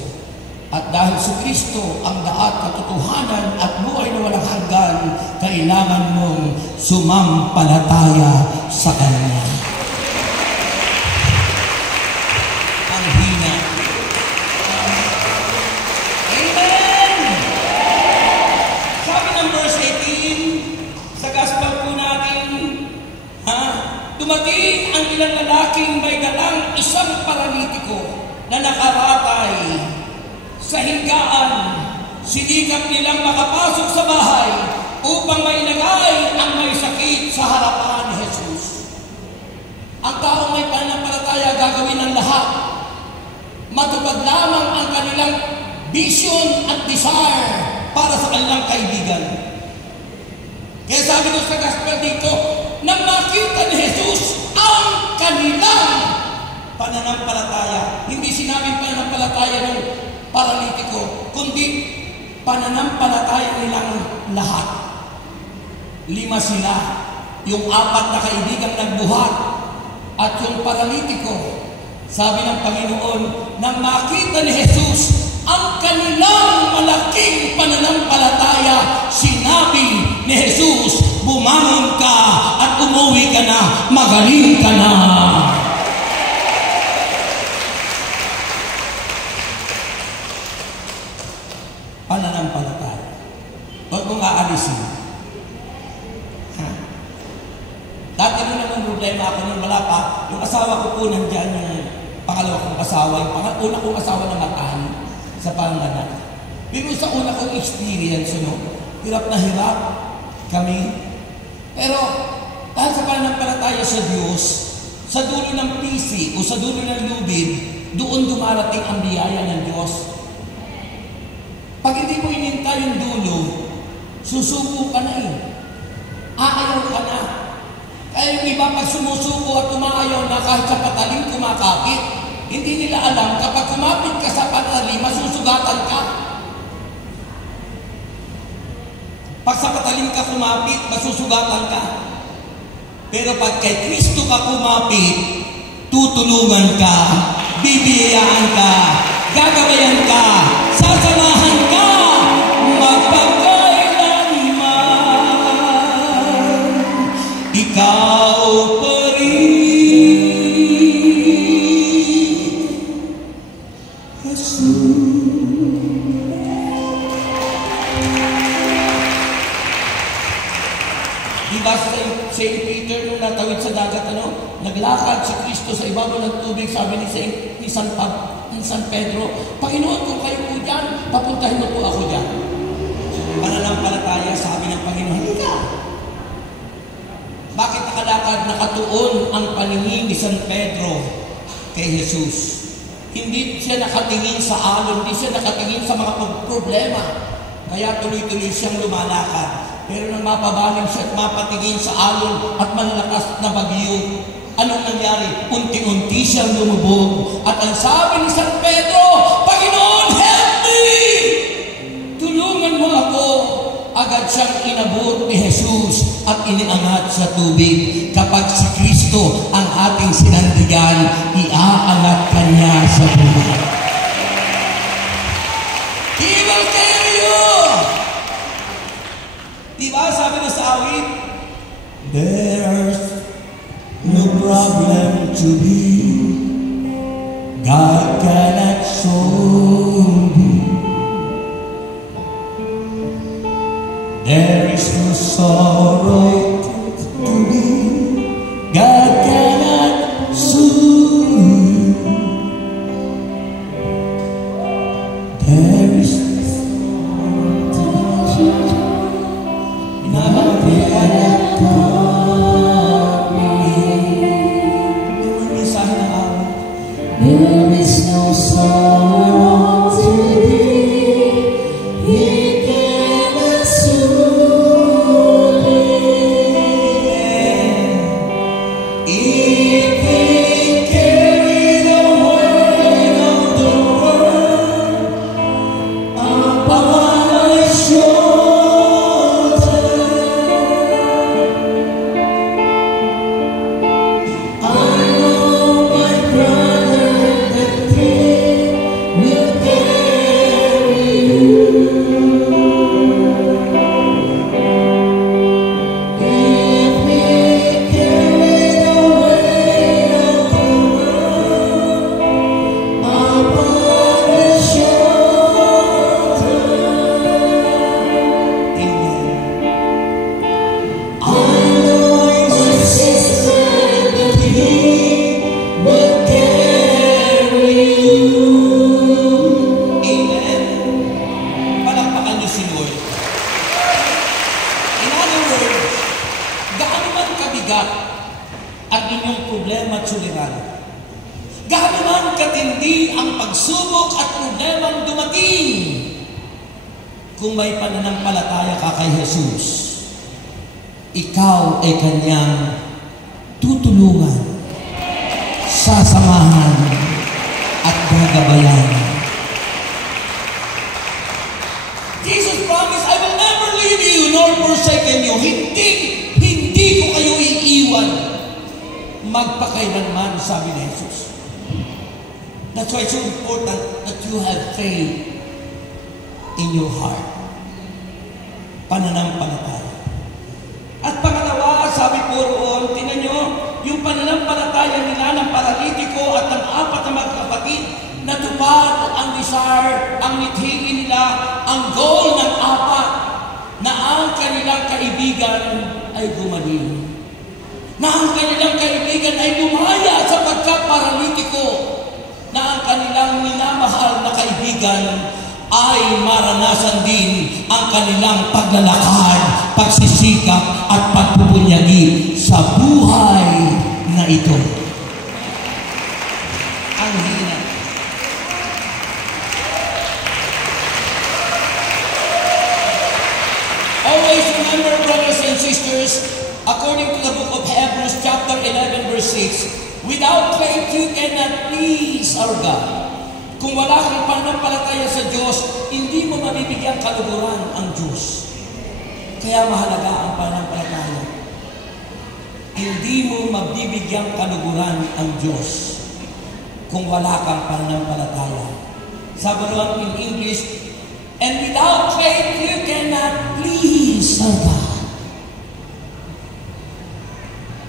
At dahil si Kristo ang daat, katotohanan at buhay na walang hanggan, kailangan mong sumampalataya sa Kanya. Ang hina. Amen! Sabi ng verse 18, sa gospel po natin, dumating ang ilang lalaking may dalang isang paralitiko na nakaratay sa higaan sinikap nilang makapasok sa bahay upang mailagay ang may sakit sa harapan ni Jesus. Ang taong may pananampalataya gagawin ng lahat. Matupad lamang ang kanilang vision at desire para sa kanilang kaibigan. Kaya sabi ko sa gospel dito, nang makita ni Jesus ang kanilang pananampalataya, hindi sinabing pananampalataya ng paralitiko, kundi pananampalataya nilang lahat. 5 sila, yung 4 na kaibigang nagbuhat, at yung paralitiko. Sabi ng Panginoon, nang makita ni Jesus ang kanilang malaking pananampalataya, sinabi ni Jesus, bumangon ka at umuwi ka na, magaling ka na. Pananampalataya. Huwag mong aalisin. Dati mo naman problema ako nung wala pa. Yung asawa ko po nandyan, yung pangalawa kong asawa, yung una kong asawa na mataan sa panganak. Pero sa una kong experience, hirap na hirap kami. Pero dahil sa pananampalataya sa Diyos, sa dulo ng pisi o sa dulo ng lubid, doon dumarating ang biyaya ng Diyos. Pag hindi mo inintay yung dulo, susuko ka na aayaw ka na. Kaya yung iba pag sumusuko at umaayaw na kahit sa patalim kumakapit, hindi nila alam kapag kumapit ka sa patalim, masusugatan ka. Pag sa patalim ka kumapit, masusugatan ka. Pero pag kay Kristo ka kumapit, tutulungan ka, bibiyayaan ka, gagabayan ka, sasamahan ka, magpagkailanman, ikaw pa rin, Jesus. Diba St. Peter nung natawid sa dagat, naglakad si Kristo sa ibabaw ng tubig, sabi ni San Pedro, Panginoon, kung kayo po dyan, papuntahin mo po ako dyan. Pananampalataya, sabi ng Panginoon, halika. Bakit nakatuon ang paningin ni San Pedro kay Jesus? Hindi siya nakatingin sa alon, hindi siya nakatingin sa mga problema. Kaya tuloy-tuloy siyang lumalakad. Pero nang mapabaling siya at mapatingin sa alon at malalakas na bagyo, anong nangyari? Unti-unti siyang lumubog. At ang sabi ni San Pedro, Panginoon, help me! Tulungan mo ako. Agad siyang inabot ni Jesus at iniangat sa tubig. Kapag si Kristo ang ating sinandigan, iaangat kanya sa buhay. He will carry you! Diba sabi na sa awit, there's no problem to be, God cannot solve it. There is no sorrow to be, God cannot solve it. There is no sorrow to be. There is no sorrow to be, He cannot solve it. kabigat ang inyong problema at suliranin. Gaano man katindi ang pagsubok at problemang dumating, kung may pananampalataya ka kay Jesus, ikaw ay kanyang tutulungan, sasamahan, at gagabayan. Jesus promised, I will never leave you nor forsaken you. Hindi ko kayo iiwan magpakailanman, sabi ni Jesus. That's why it's so important that you have faith in your heart. Pananampalataya. At pangalawa, sabi po roon, tingnan nyo, yung pananampalataya nila ng paralitiko at ng apat na mga kapatid, natupad ang desire, ang mithingi nila, ang goal ng apat, na ang kanilang kaibigan ay gumaling. Na ang kanilang kaibigan ay lumaya sa pagkaparalitiko, na ang kanilang minamahal na kaibigan ay maranasan din ang kanilang paglalakad, pagsisikap at pagpupunyagi sa buhay na ito. Ang hina. Always remember, brothers and sisters, according to the book of Hebrews chapter 11 verse 6, without faith you cannot please our God. Kung wala kang pananampalataya sa Diyos, hindi mo mabibigyan kaluguran ang Diyos. Kaya mahalaga ang pananampalataya. Hindi mo mabibigyan kaluguran ang Diyos kung wala kang pananampalataya. Sabi naman in English, and without faith, you cannot please our God.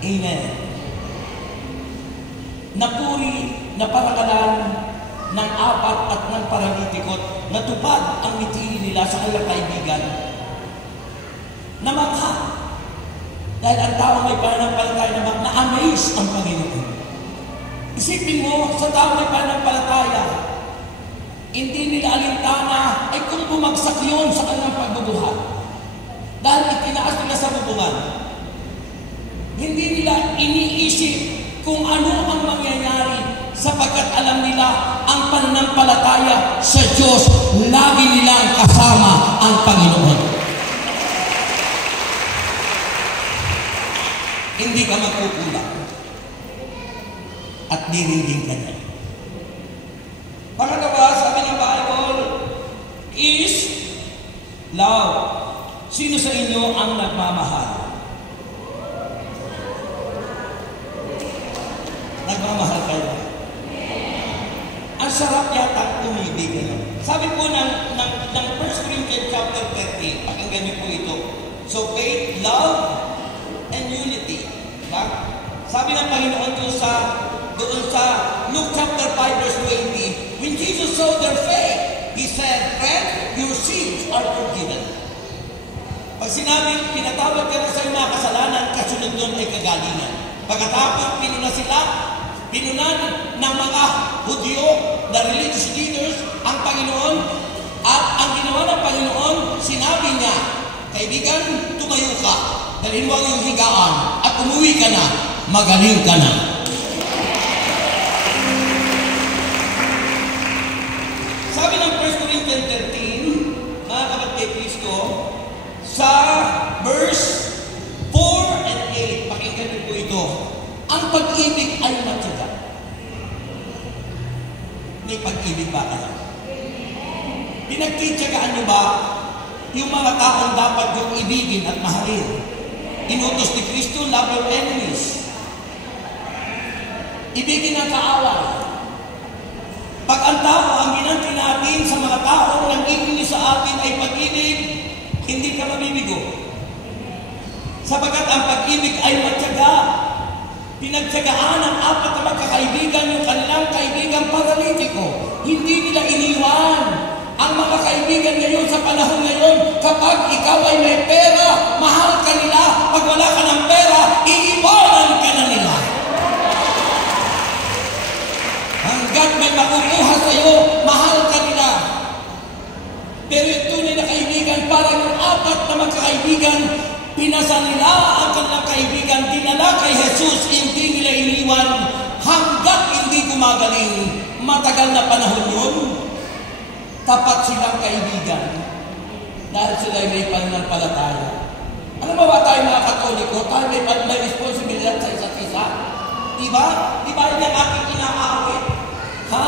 Amen. Napuri, naparakalan ng apat at ng paralitikot, natupad ang mitili nila sa kanilang kaibigan. Namangha. Dahil ang tao may pananampalataya naman, na-amaze ang Panginoon. Isipin mo, sa tao may pananampalataya, hindi nila alintana ay kung bumagsak yun sa kanilang pagbubuhat. Dahil itinaas nila sa bubungan. Hindi nila iniisip kung ano ang mangyayari, sapagkat alam nila ang pananampalataya sa Diyos, lagi nilang kasama ang Panginoon. Hindi ka magkukulang at diringgin ka niya. Pangalawa, sabi ng Bible, is love. Sino sa inyo ang nagmamahal? Nagmamahal kayo? Ang sarap yata umibig. Sabi po ng 1 Corinthians chapter 13, pakinggan niyo po ito. So faith, love, and unity. Diba? Sabi ng Panginoon doon sa Luke chapter 5 verse 20, when Jesus saw their faith, He said, friend, your sins are forgiven. Pag sinabing pinatawad ka na sa mga kasalanan, kasunod doon ay kagalingan. Pagkatapos pinunan ng mga Hudyo, the religious leaders, ang Panginoon, at ang ginawa ng Panginoon, sinabi niya, kaibigan, tumayo ka, dalhin mo ang iyong higaan, at umuwi ka na, magaling ka na. Sabi ng 1 Corinthians 13, mga kapatid Kristo, sa verse 4 and 8, pakinggan niyo po ito, ang pag-ibig ay matyaga. May pag-ibig ba kayo? Pinagtityagaan niyo ba yung mga taong dapat yung ibigin at mahalin? Inutos ni Kristo, love your enemies. Ibigin ang kaaway. Pag ang tao, ang ginanti natin sa mga taong nangingini sa atin ay pag-ibig, hindi ka mabibigo. Sapagkat ang pag-ibig ay matyaga. Pinagtyagaan ng apat na magkakaibigan yung kanilang kaibigan paralitiko. Hindi nila iniwan ang mga kaibigan ngayon sa panahon ngayon. Kapag ikaw ay may pera, mahal ka nila. Pag wala ka ng pera, iiwanan ka na nila. Hanggat may makukuha sa iyo, mahal ka nila. Pero yung tunay na kaibigan, parang yung apat na magkakaibigan, Pinasa nila ang kanilang kaibigan, dinala kay Jesus, hindi nila iniwan hanggat hindi gumagaling. Matagal na panahon yun, tapat silang kaibigan dahil sila may pananampalataya. Ano ba tayo mga Katoliko? Tayo may responsibilidad sa isa't isa. Diba? Diba yun ang aking inaawit? Ha?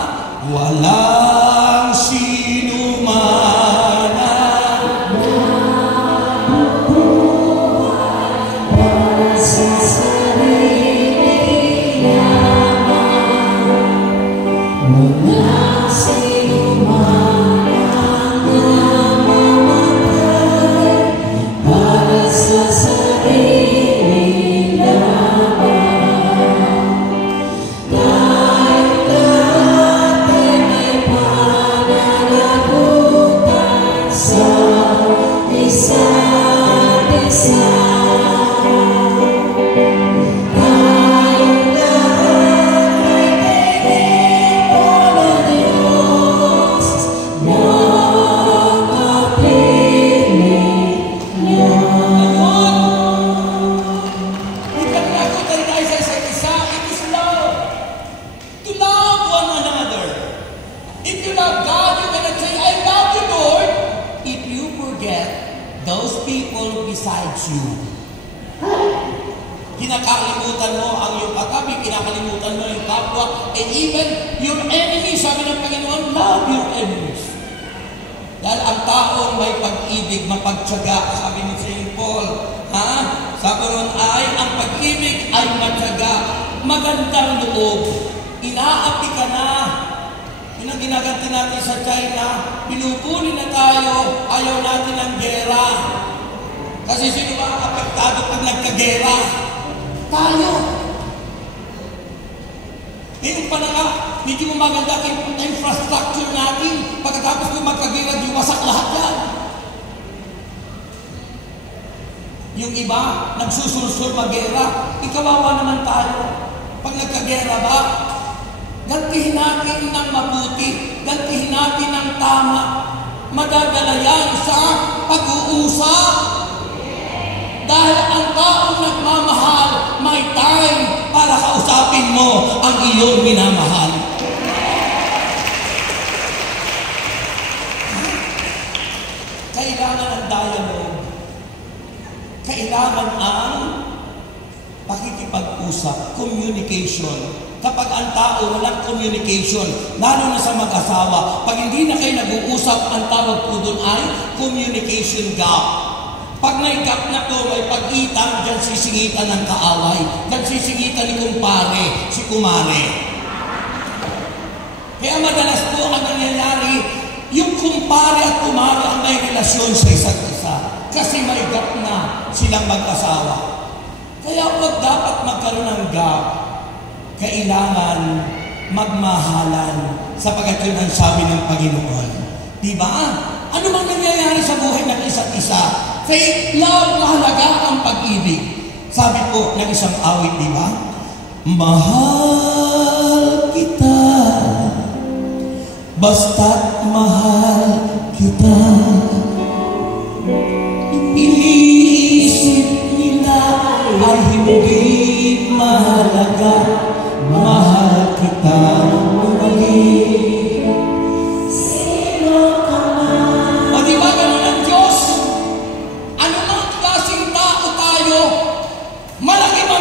Walang sinuman kinakalimutan mo ang iyong katabi, kinakalimutan mo yung kapwa, and even your enemy. Sabi ng Panginoon, love your enemies. Dahil ang taong may pag-ibig, mapagtyaga, sabi ni St. Paul, ha? Sabi ron ay, ang pag-ibig ay matyaga, magandang loob, inaapi ka na. Yun ang ginaganti natin sa China, pinupuli na tayo, ayaw natin ng gera. Kasi sino ba ang apektado pag nagkagera? Tayo. Ngayon pa na nga, medyo maganda yung infrastructure natin. Pagkatapos kung magkagera, di wasak lahat yan. Yung iba, nagsusulsul magera, ikawawa naman tayo. Pag nagkagera ba, gantihin natin ng mabuti, gantihin natin ng tama. Madadala yan sa pag-uusap. Dahil ang taong nagmamahal, may time para kausapin mo ang iyong minamahal. Kailangan ang dialogue. Kailangan ang pakikipag-usap, communication. Kapag ang tao walang communication, lalo na sa mag-asawa, pag hindi na kayo nag-uusap, ang tawag po doon ay communication gap. Pag may gap na to, may pag-itang, dyan sisingitan ng kaaway. Dyan sisingitan ni kumpare, si kumare. Kaya madalas po ang nangyayari, yung kumpare at kumare ang may relasyon sa isa't isa. Kasi may gap na silang mag-asawa. Kaya wag dapat magkaroon ng gap. Kailangan magmahalan sapagat yun ang sabi ng Panginoon. Diba? Ano bang nangyayari sa buhay ng isa't isa? Faith, love, mahalaga ang pag-ibig. Sabi po ng isang awit, di ba? Mahal kita, basta't mahal kita. Iniisip nila ay hindi mahalaga. Mahal kita muli.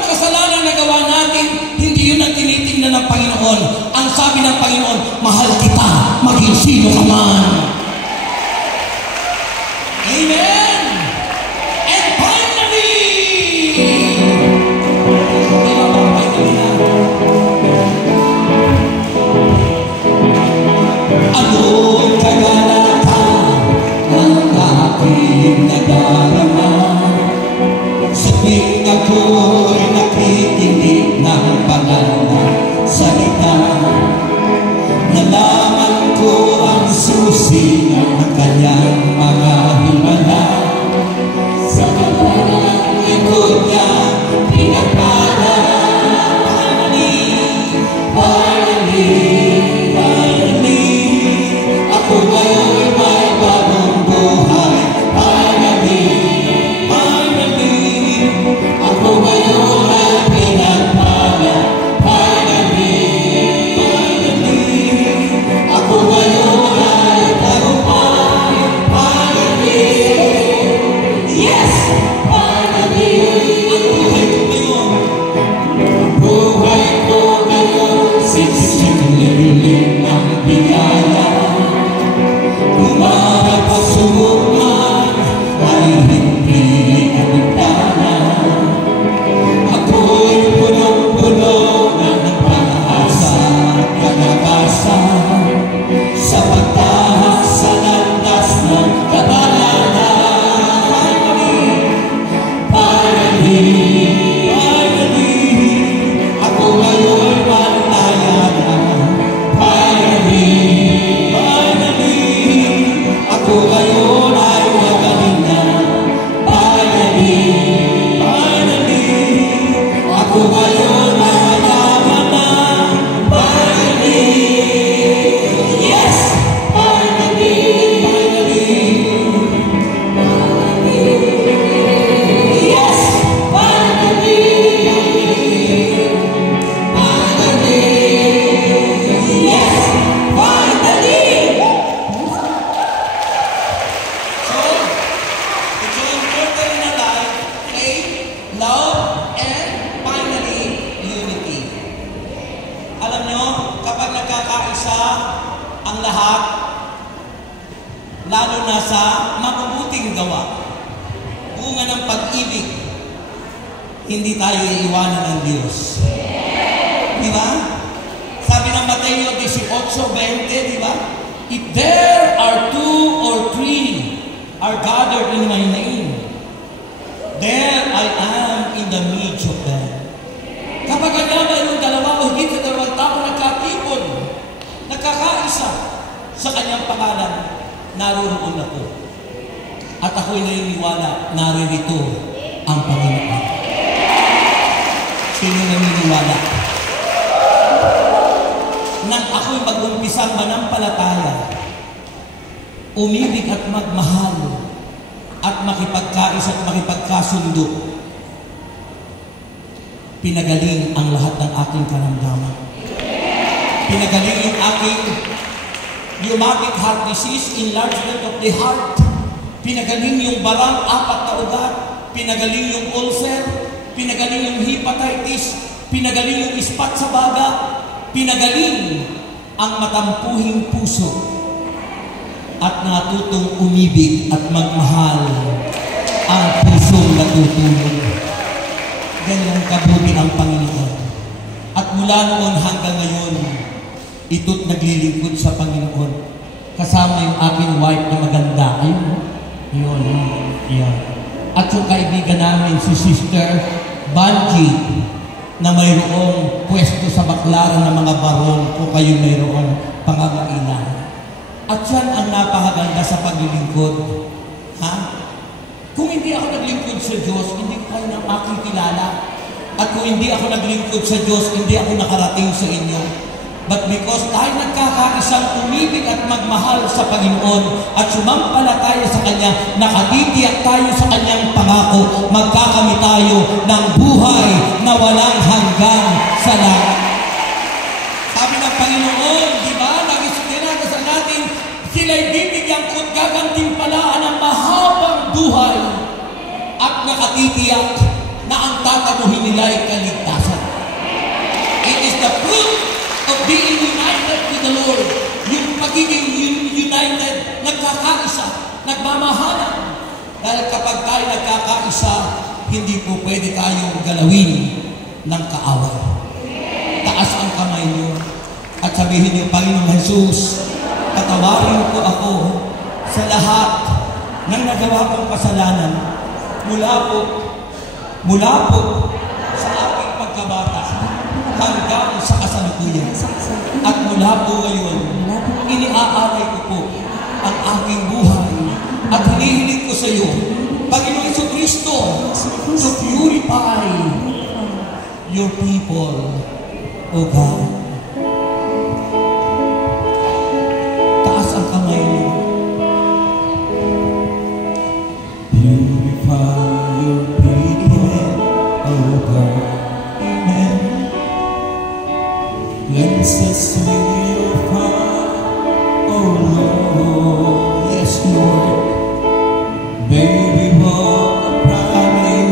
Kasalanan na gawa natin, hindi yun ang tinitingnan ng Panginoon. Ang sabi ng Panginoon, mahal kita, maging sino ka man. Amen! And finally, ano'y kaganatan ng aking nadarama sa tuwing ako'y nakikinig ng banal na salita. Nalaman ko ang susi ng kanyang mga himala. lalo na sa mabubuting gawa, bunga ng pag-ibig, hindi tayo iiwanan ng Diyos. Di ba? Sabi ng Mateo 18:20, di ba? If there are 2 or 3 are gathered in my name, there I am in the midst of them. Kapag mayroong 2 o higit sa 2 tao nagkatipon, nagkakaisa sa kanyang pangalan, naroon ako. At ako'y naniniwala, naririto ang Panginoon. Sino naniniwala? Nang ako'y mag-umpisang manampalataya, umibig at magmahal, at makipagkais at makipagkasundo, pinagaling ang lahat ng aking karamdaman. Pinagaling yung aking rheumatic heart disease, enlargement of the heart. Pinagaling yung barang 4 na ugat. Pinagaling yung ulcer. Pinagaling yung hepatitis. Pinagaling yung ispat sa baga. Pinagaling ang matampuhing puso. At natutong umibig at magmahal ang pusong natutulog. Ganyan kabuti ang Panginoon. At mula noon hanggang ngayon, ito't naglilingkod sa Panginoon. Kasama yung aking wife na maganda. Ayun. Yan. At yung kaibigan namin, si Sister Banji, na mayroong pwesto sa baklaran ng mga barong kung kayo mayroong pangangailangan. At yan ang napakaganda sa paglilingkod. Ha? Kung hindi ako naglingkod sa Diyos, hindi ko kayo ng aking kilala. At kung hindi ako naglingkod sa Diyos, hindi ako nakarating sa inyo. But because tayo nagkakaisang umibig at magmahal sa Panginoon at sumampalataya sa Kanya, nakatitiyak tayo sa Kanyang pangako, magkakamit tayo ng buhay na walang hanggang sa langit. Sabi ng Panginoon, di ba? Nagdinadasal natin, sila'y bibigyan ko't gagantimpalaan ng mahabang buhay at nakatitiyak na ang tatamuhin nila ay kaligtasan. It is the fruit of being united with the Lord. Yung pagiging united, nagkakaisa, nagmamahalan. Dahil kapag tayo nagkakaisa, hindi po pwede tayong galawin ng kaaway. Taas ang kamay niyo at sabihin niyo, Panginoong Jesus, patawarin po ako sa lahat ng nagawa kong kasalanan mula po sa aking pagkabata hanggang sa kasalukuyan. At mula po ngayon, iniaalay ko po ang aking buhay at hinihiling ko sa iyo, Panginoon Jesucristo, to purify your people, O God. Taas ang kamay niyo. Purify your people, O God. Amen. Cleanse us with your fire, O Lord. Yes, Lord. May we walk uprightly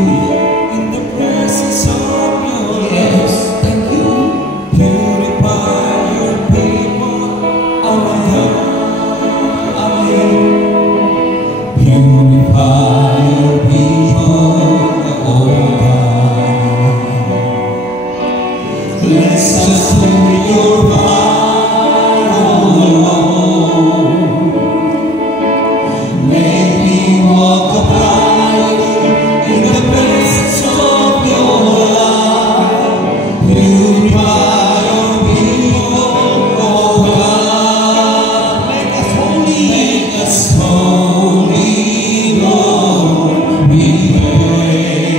in the presence of your Lord. Yes, thank you. Purify your people, O God. Amen. Purify your people, O God. Cleanse us with your fire, O Lord. May we walk uprightly in the presence of your love. Purify your people, O God. Make us holy, Lord, we pray.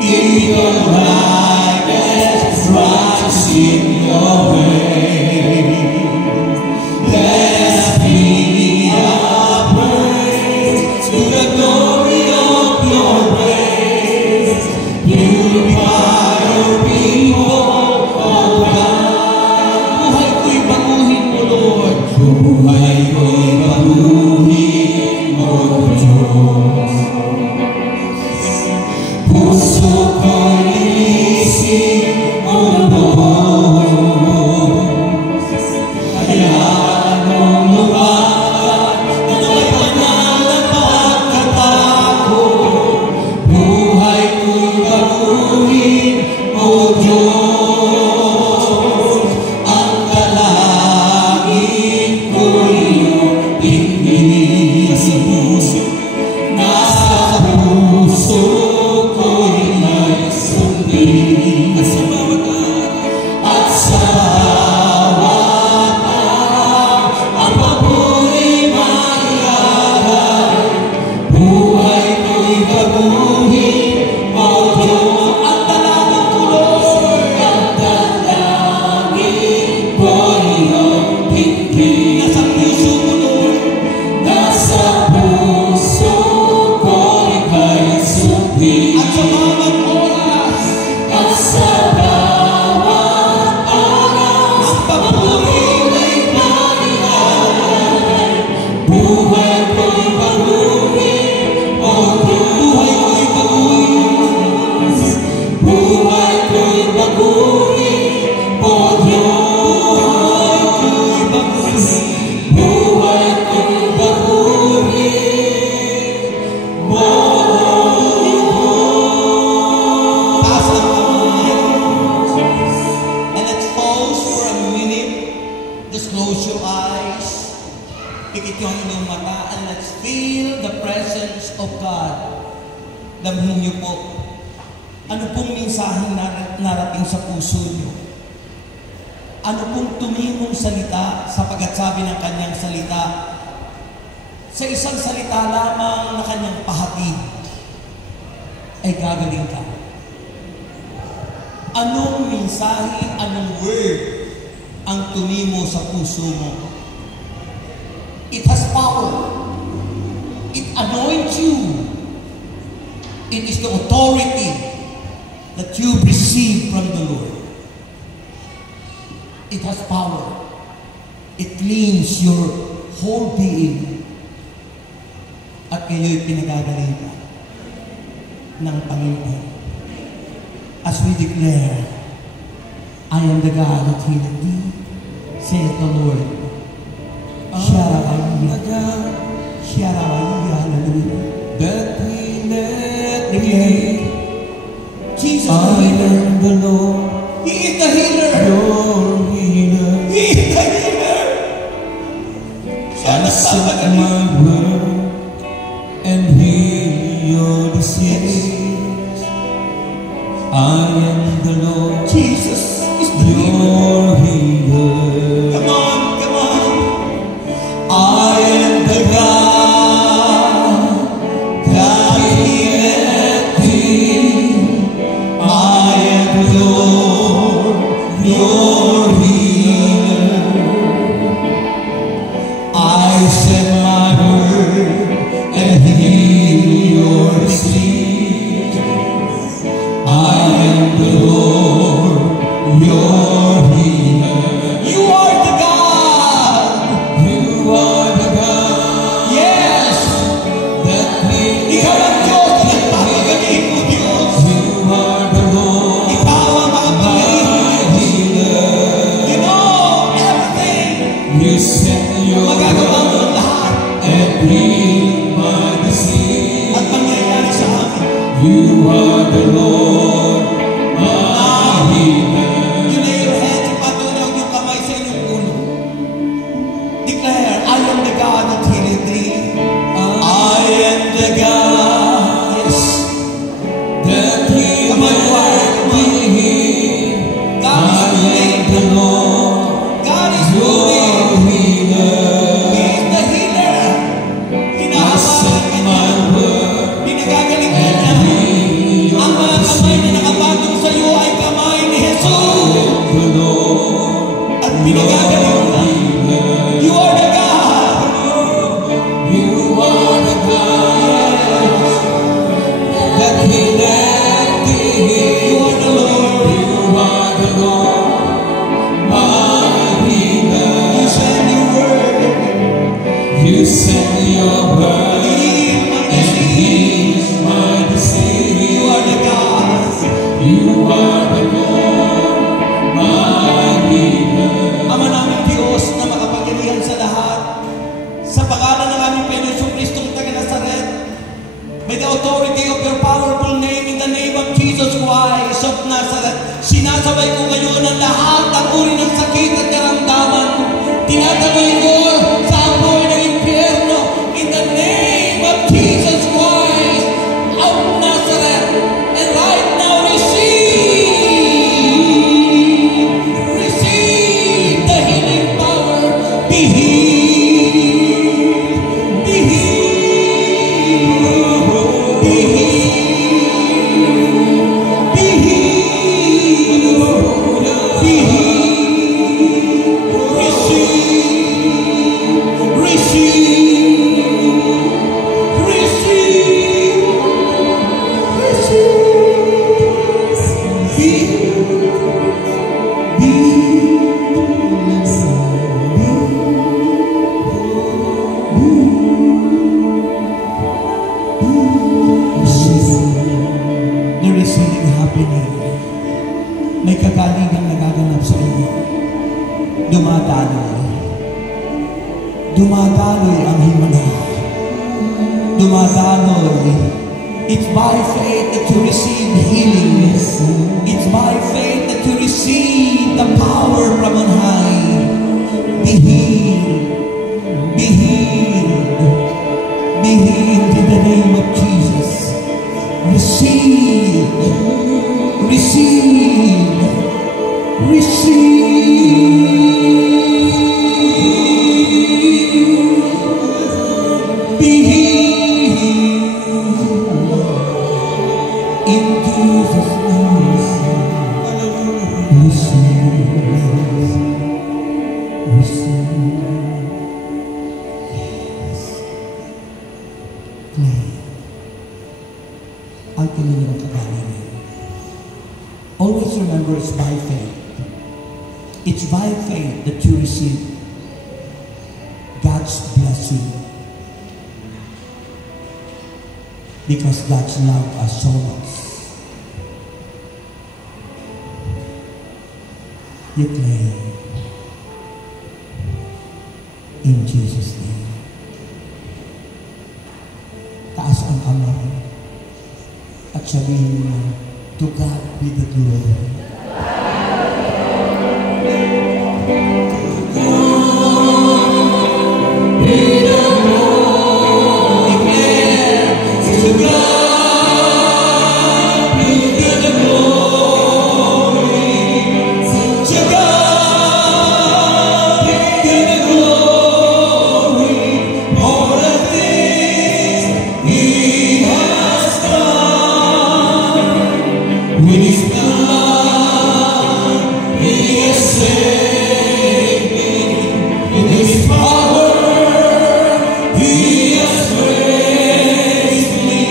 Even righteous, righteous in your way. Let us be our praise to the glory of your grace. Purify your people, O God. Buhay ko'y baguhin mo, Lord. Buhay ko'y baguhin mo, Diyos. Puso ko'y linisin mo, Lord. Kaya anong lumakas damhin niyo po. Ano pong mensaheng narating sa puso niyo? Ano pong tumingong salita sapagkat sabi ng kanyang salita, sa isang salita lamang na kanyang pahatid, ay gagaling ka. Anong mensahe, anong word ang tumimo sa puso mo? It has power. It anoints you. It is the authority that you receive from the Lord. It has power. It cleans your whole being. At kayo'y pinagagaling ka ng Panginoon. As we declare, I am the God that healeth thee, saith the Lord. Hallelujah. Hallelujah. That healeth Declare, Jesus the I healer. am the Lord, He is the healer. your healer. He is the healer. Siya I sent nagpapagaling. my word and heal your disease. I am the Lord, Jesus is the healer. your healer. Come on, come on. I am the God that healeth thee. I am the Lord, your healer. I send my word and heal your disease. I am the Lord, your healer. You are the God. You are the God, Yes. that Ikaw ang healeth. Diyos na nagpapagaling mo, Diyos. You are the Lord, Ikaw ang makapangyarihan. my healer. You know everything. You sent your Magagawa mo word ang lahat and healed my disease. at mangyayari sa amin. You are the Lord, my healer. You lay your hands, ipatulog yung kamay sa inyong ulo. Declare, I am the God that healeth thee. I am the God Yes. that healeth thee. God is I am healing. the Lord, God is your moving. healer. He is the healer. I Hinahawakan sent ka niya. my word Pinagagaling ka and niya. healed Ang your mga kamay na disease. nakapatong sa iyo ay kamay ni Jesus. The Lord, At pinagagaling ka. You are the God. you are the God that healeth thee. You are the Lord. You are the Lord, my healer. You send your word. You send your word Heal my and disease. heal my disease. You are the God. You are the Lord, my healer. Ama namin Diyos na makapangyarihan sa lahat. Sa pangalan ng aming Panginoong Kristong taga Nazaret, may the authority of your powerful name in the name of Jesus Christ of Nazareth. Sinasabay ko ngayon ang lahat ng uri ng sakit at karamdaman. Tinatawid ko sa apoy ng impyerno in the name of Jesus Christ of Nazareth. And right now, receive the healing power. Be healed. Be healed. Be healed. Be healed. Be healed. Receive. Receive. Receive. Receive. Be There is healing happening. May kagalingang nagaganap sa inyo. Dumadaloy. Dumadaloy ang himala. Dumadaloy. It's by faith that you receive healing. It's by faith that you receive the power from on high. Be healed. Be healed. Be healed in the name of Jesus. Receive, receive, receive. Be healed in Jesus' name. Receive, receive. Ang kanilang ng kagalingan. Always remember it's by faith. It's by faith that you receive God's blessing. Because God's love us so much. You claim in Jesus' name. Taas ang kamay. At sabihin mo, to God be the glory. With His blood, He has saved me. In His power, He has raised me.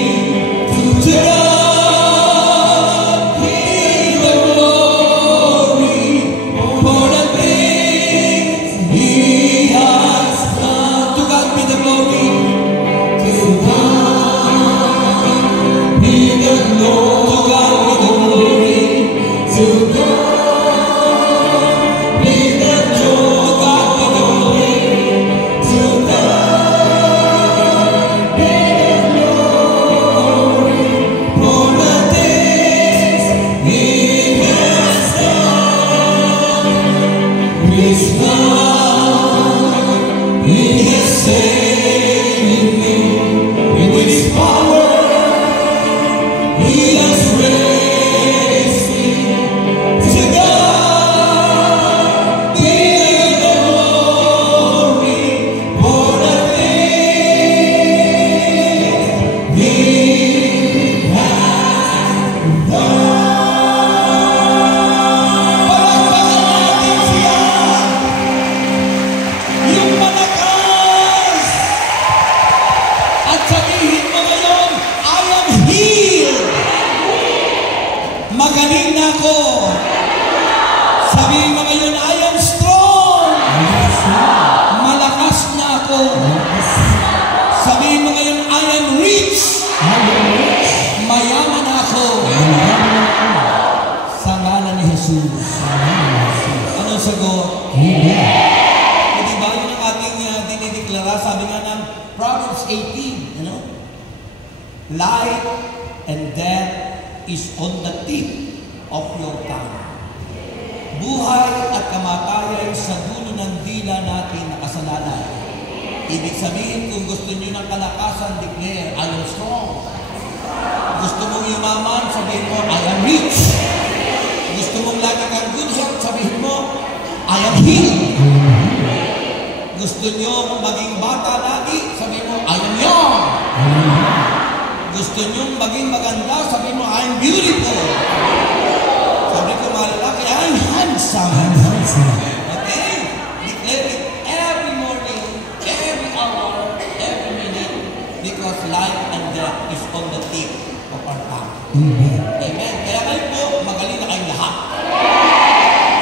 To God be the glory for the things He has done. To God be the glory. To God be the glory. To God be the glory. To God be the glory for the things He has done. With His blood, He has saved me. With His power, He has raised me. To God be the glory for the things He has done. Palakpakan natin siya. Yung malakas. At sabihin mo ngayon, I am healed. Magaling na ako. Sabihin mo ngayon, I am strong. Malakas na ako. Sabihin mo ngayon, I am rich. Mayaman na ako. Sa ngalan ni Jesus. Anong sagot? O diba yun ang ating dinideklara? Sabi nga ng Proverbs 18, life and death is on the tip of your tongue. Buhay at kamatayan sa dulo ng dila natin na kasalanan. Ibig sabihin, kung gusto nyo ng kalakasan, declare, I am strong. Gusto mong yumaman, sabihin mo, I am rich. Gusto mong lagi kang good health, sabihin mo, I am healed. Gusto nyo maging bata lagi, sabihin mo, I am young. Gusto nyo maging maganda, sabihin mo, I am beautiful. Sabi ko mga lalaki, I am handsome. Okay? Declare it every morning, every hour, every minute, because life and death is on the tip of our tongue. Amen. Kaya kayo po, magaling na kayong lahat.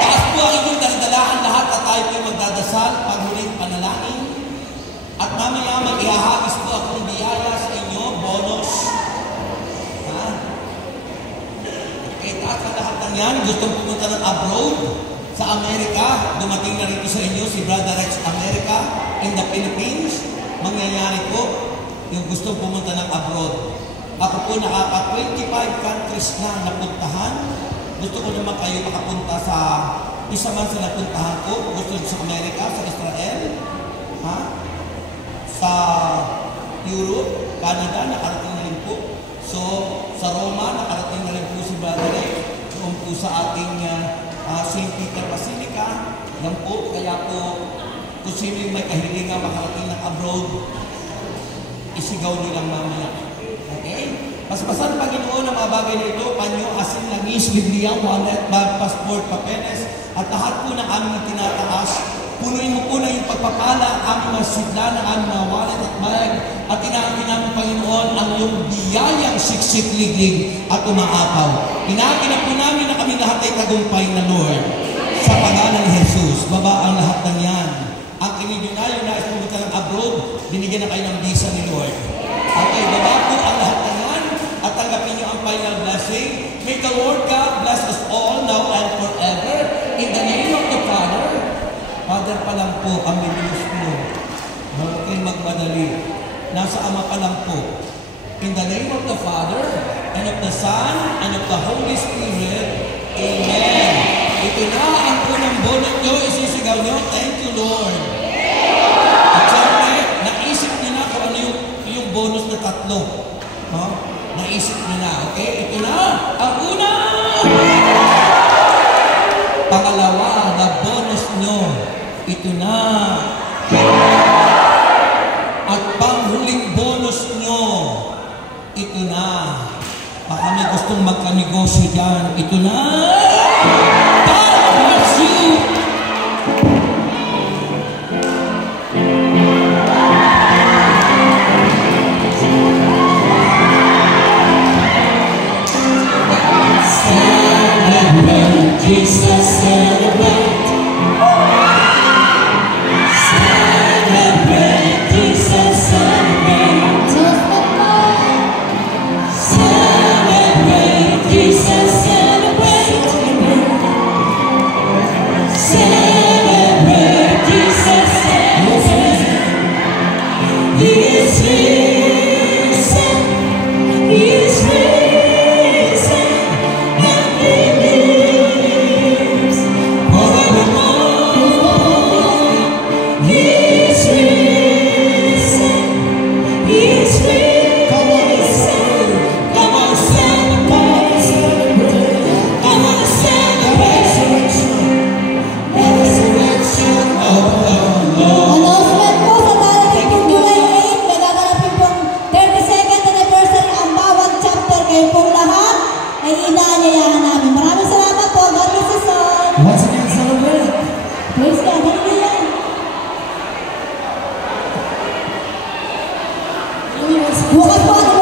Taas po ang inyong daladalahan lahat at tayo po magdadasal, paghuling panalangin. At mamaya mag-ihahagis po akong biyaya sa inyo, bonus. Taas ka lahat ng yan, gustong pumunta ng abroad sa Amerika, dumating na rito sa inyo si Brother Rex America in the Philippines. Mangyayari po yung gustong pumunta ng abroad. Ako po nakaka-25 countries na napuntahan. Gusto ko naman kayo makapunta sa isa man sa napuntahan ko. Gusto sa Amerika, sa Israel, sa Europe, Canada, nakarating na rin po. So, sa Roma, nakarating na rin po si Brother Rick, doon po sa ating St. Peter Basilica. Yan po, kaya po, kung sino yung may kahilingan makarating ng abroad, isigaw nilang mamaya. Okay? Paspasan Panginoon ang mga bagay na ito, panyo, asin, langis, Biblia, wallet, bag, passport, papeles, at lahat po na aming tinataas. Punuin mo po na yung pagpapala, aming mga sidlana, aming mga wallet at bag, at inaangkin namin, Panginoon, ang iyong biyayang siksik, liglig at umaapaw. Inaangkin na po namin na kami lahat ay tagumpay na Lord. Sa pangalan ni Jesus, baba ang lahat ng yan. Ang kiniginayo na is pumunta ng abroad, binigyan na kayo ng visa ni Lord. Okay, baba po ang lahat ng yan at tanggapin niyo ang final blessing. May the Lord God bless us all now and forever. In the name of the Father, Father pa lang po ang minus mo. Huwag kayong magmadali. Nasa Ama pa lang po. In the name of the Father, and of the Son, and of the Holy Spirit. Amen. Ito na ang unang bonus nyo. Isisigaw nyo. Thank you, Lord. At syempre, naisip nyo na kung ano yung bonus na tatlo. Huh? Naisip nyo na. Okay? Ito na ang una. Pangalawa, na bonus nyo. Ito na. At panghuling bonus nyo. Ito na. Baka may gustong magkanegosyo dyan. Ito na. God bless you. Celebrate, Jesus, celebrate. Celebrate, Jesus, celebrate. Celebrate, Jesus, celebrate. Celebrate, Jesus, celebrate. He is risen. He is risen. And he lives forevermore. He is risen. He is risen. Come on, celebrate. Come on, celebrate. The resurrection of the Lord. Announcement po sa darating pong July 8, nagaganapin pong 32nd anniversary ang bawat chapter. Kayo pong lahat ay inaanyayahan namin. Maraming salamat po. God bless us all. Once again, celebrate. Praise God. Hallelujah. Bukas po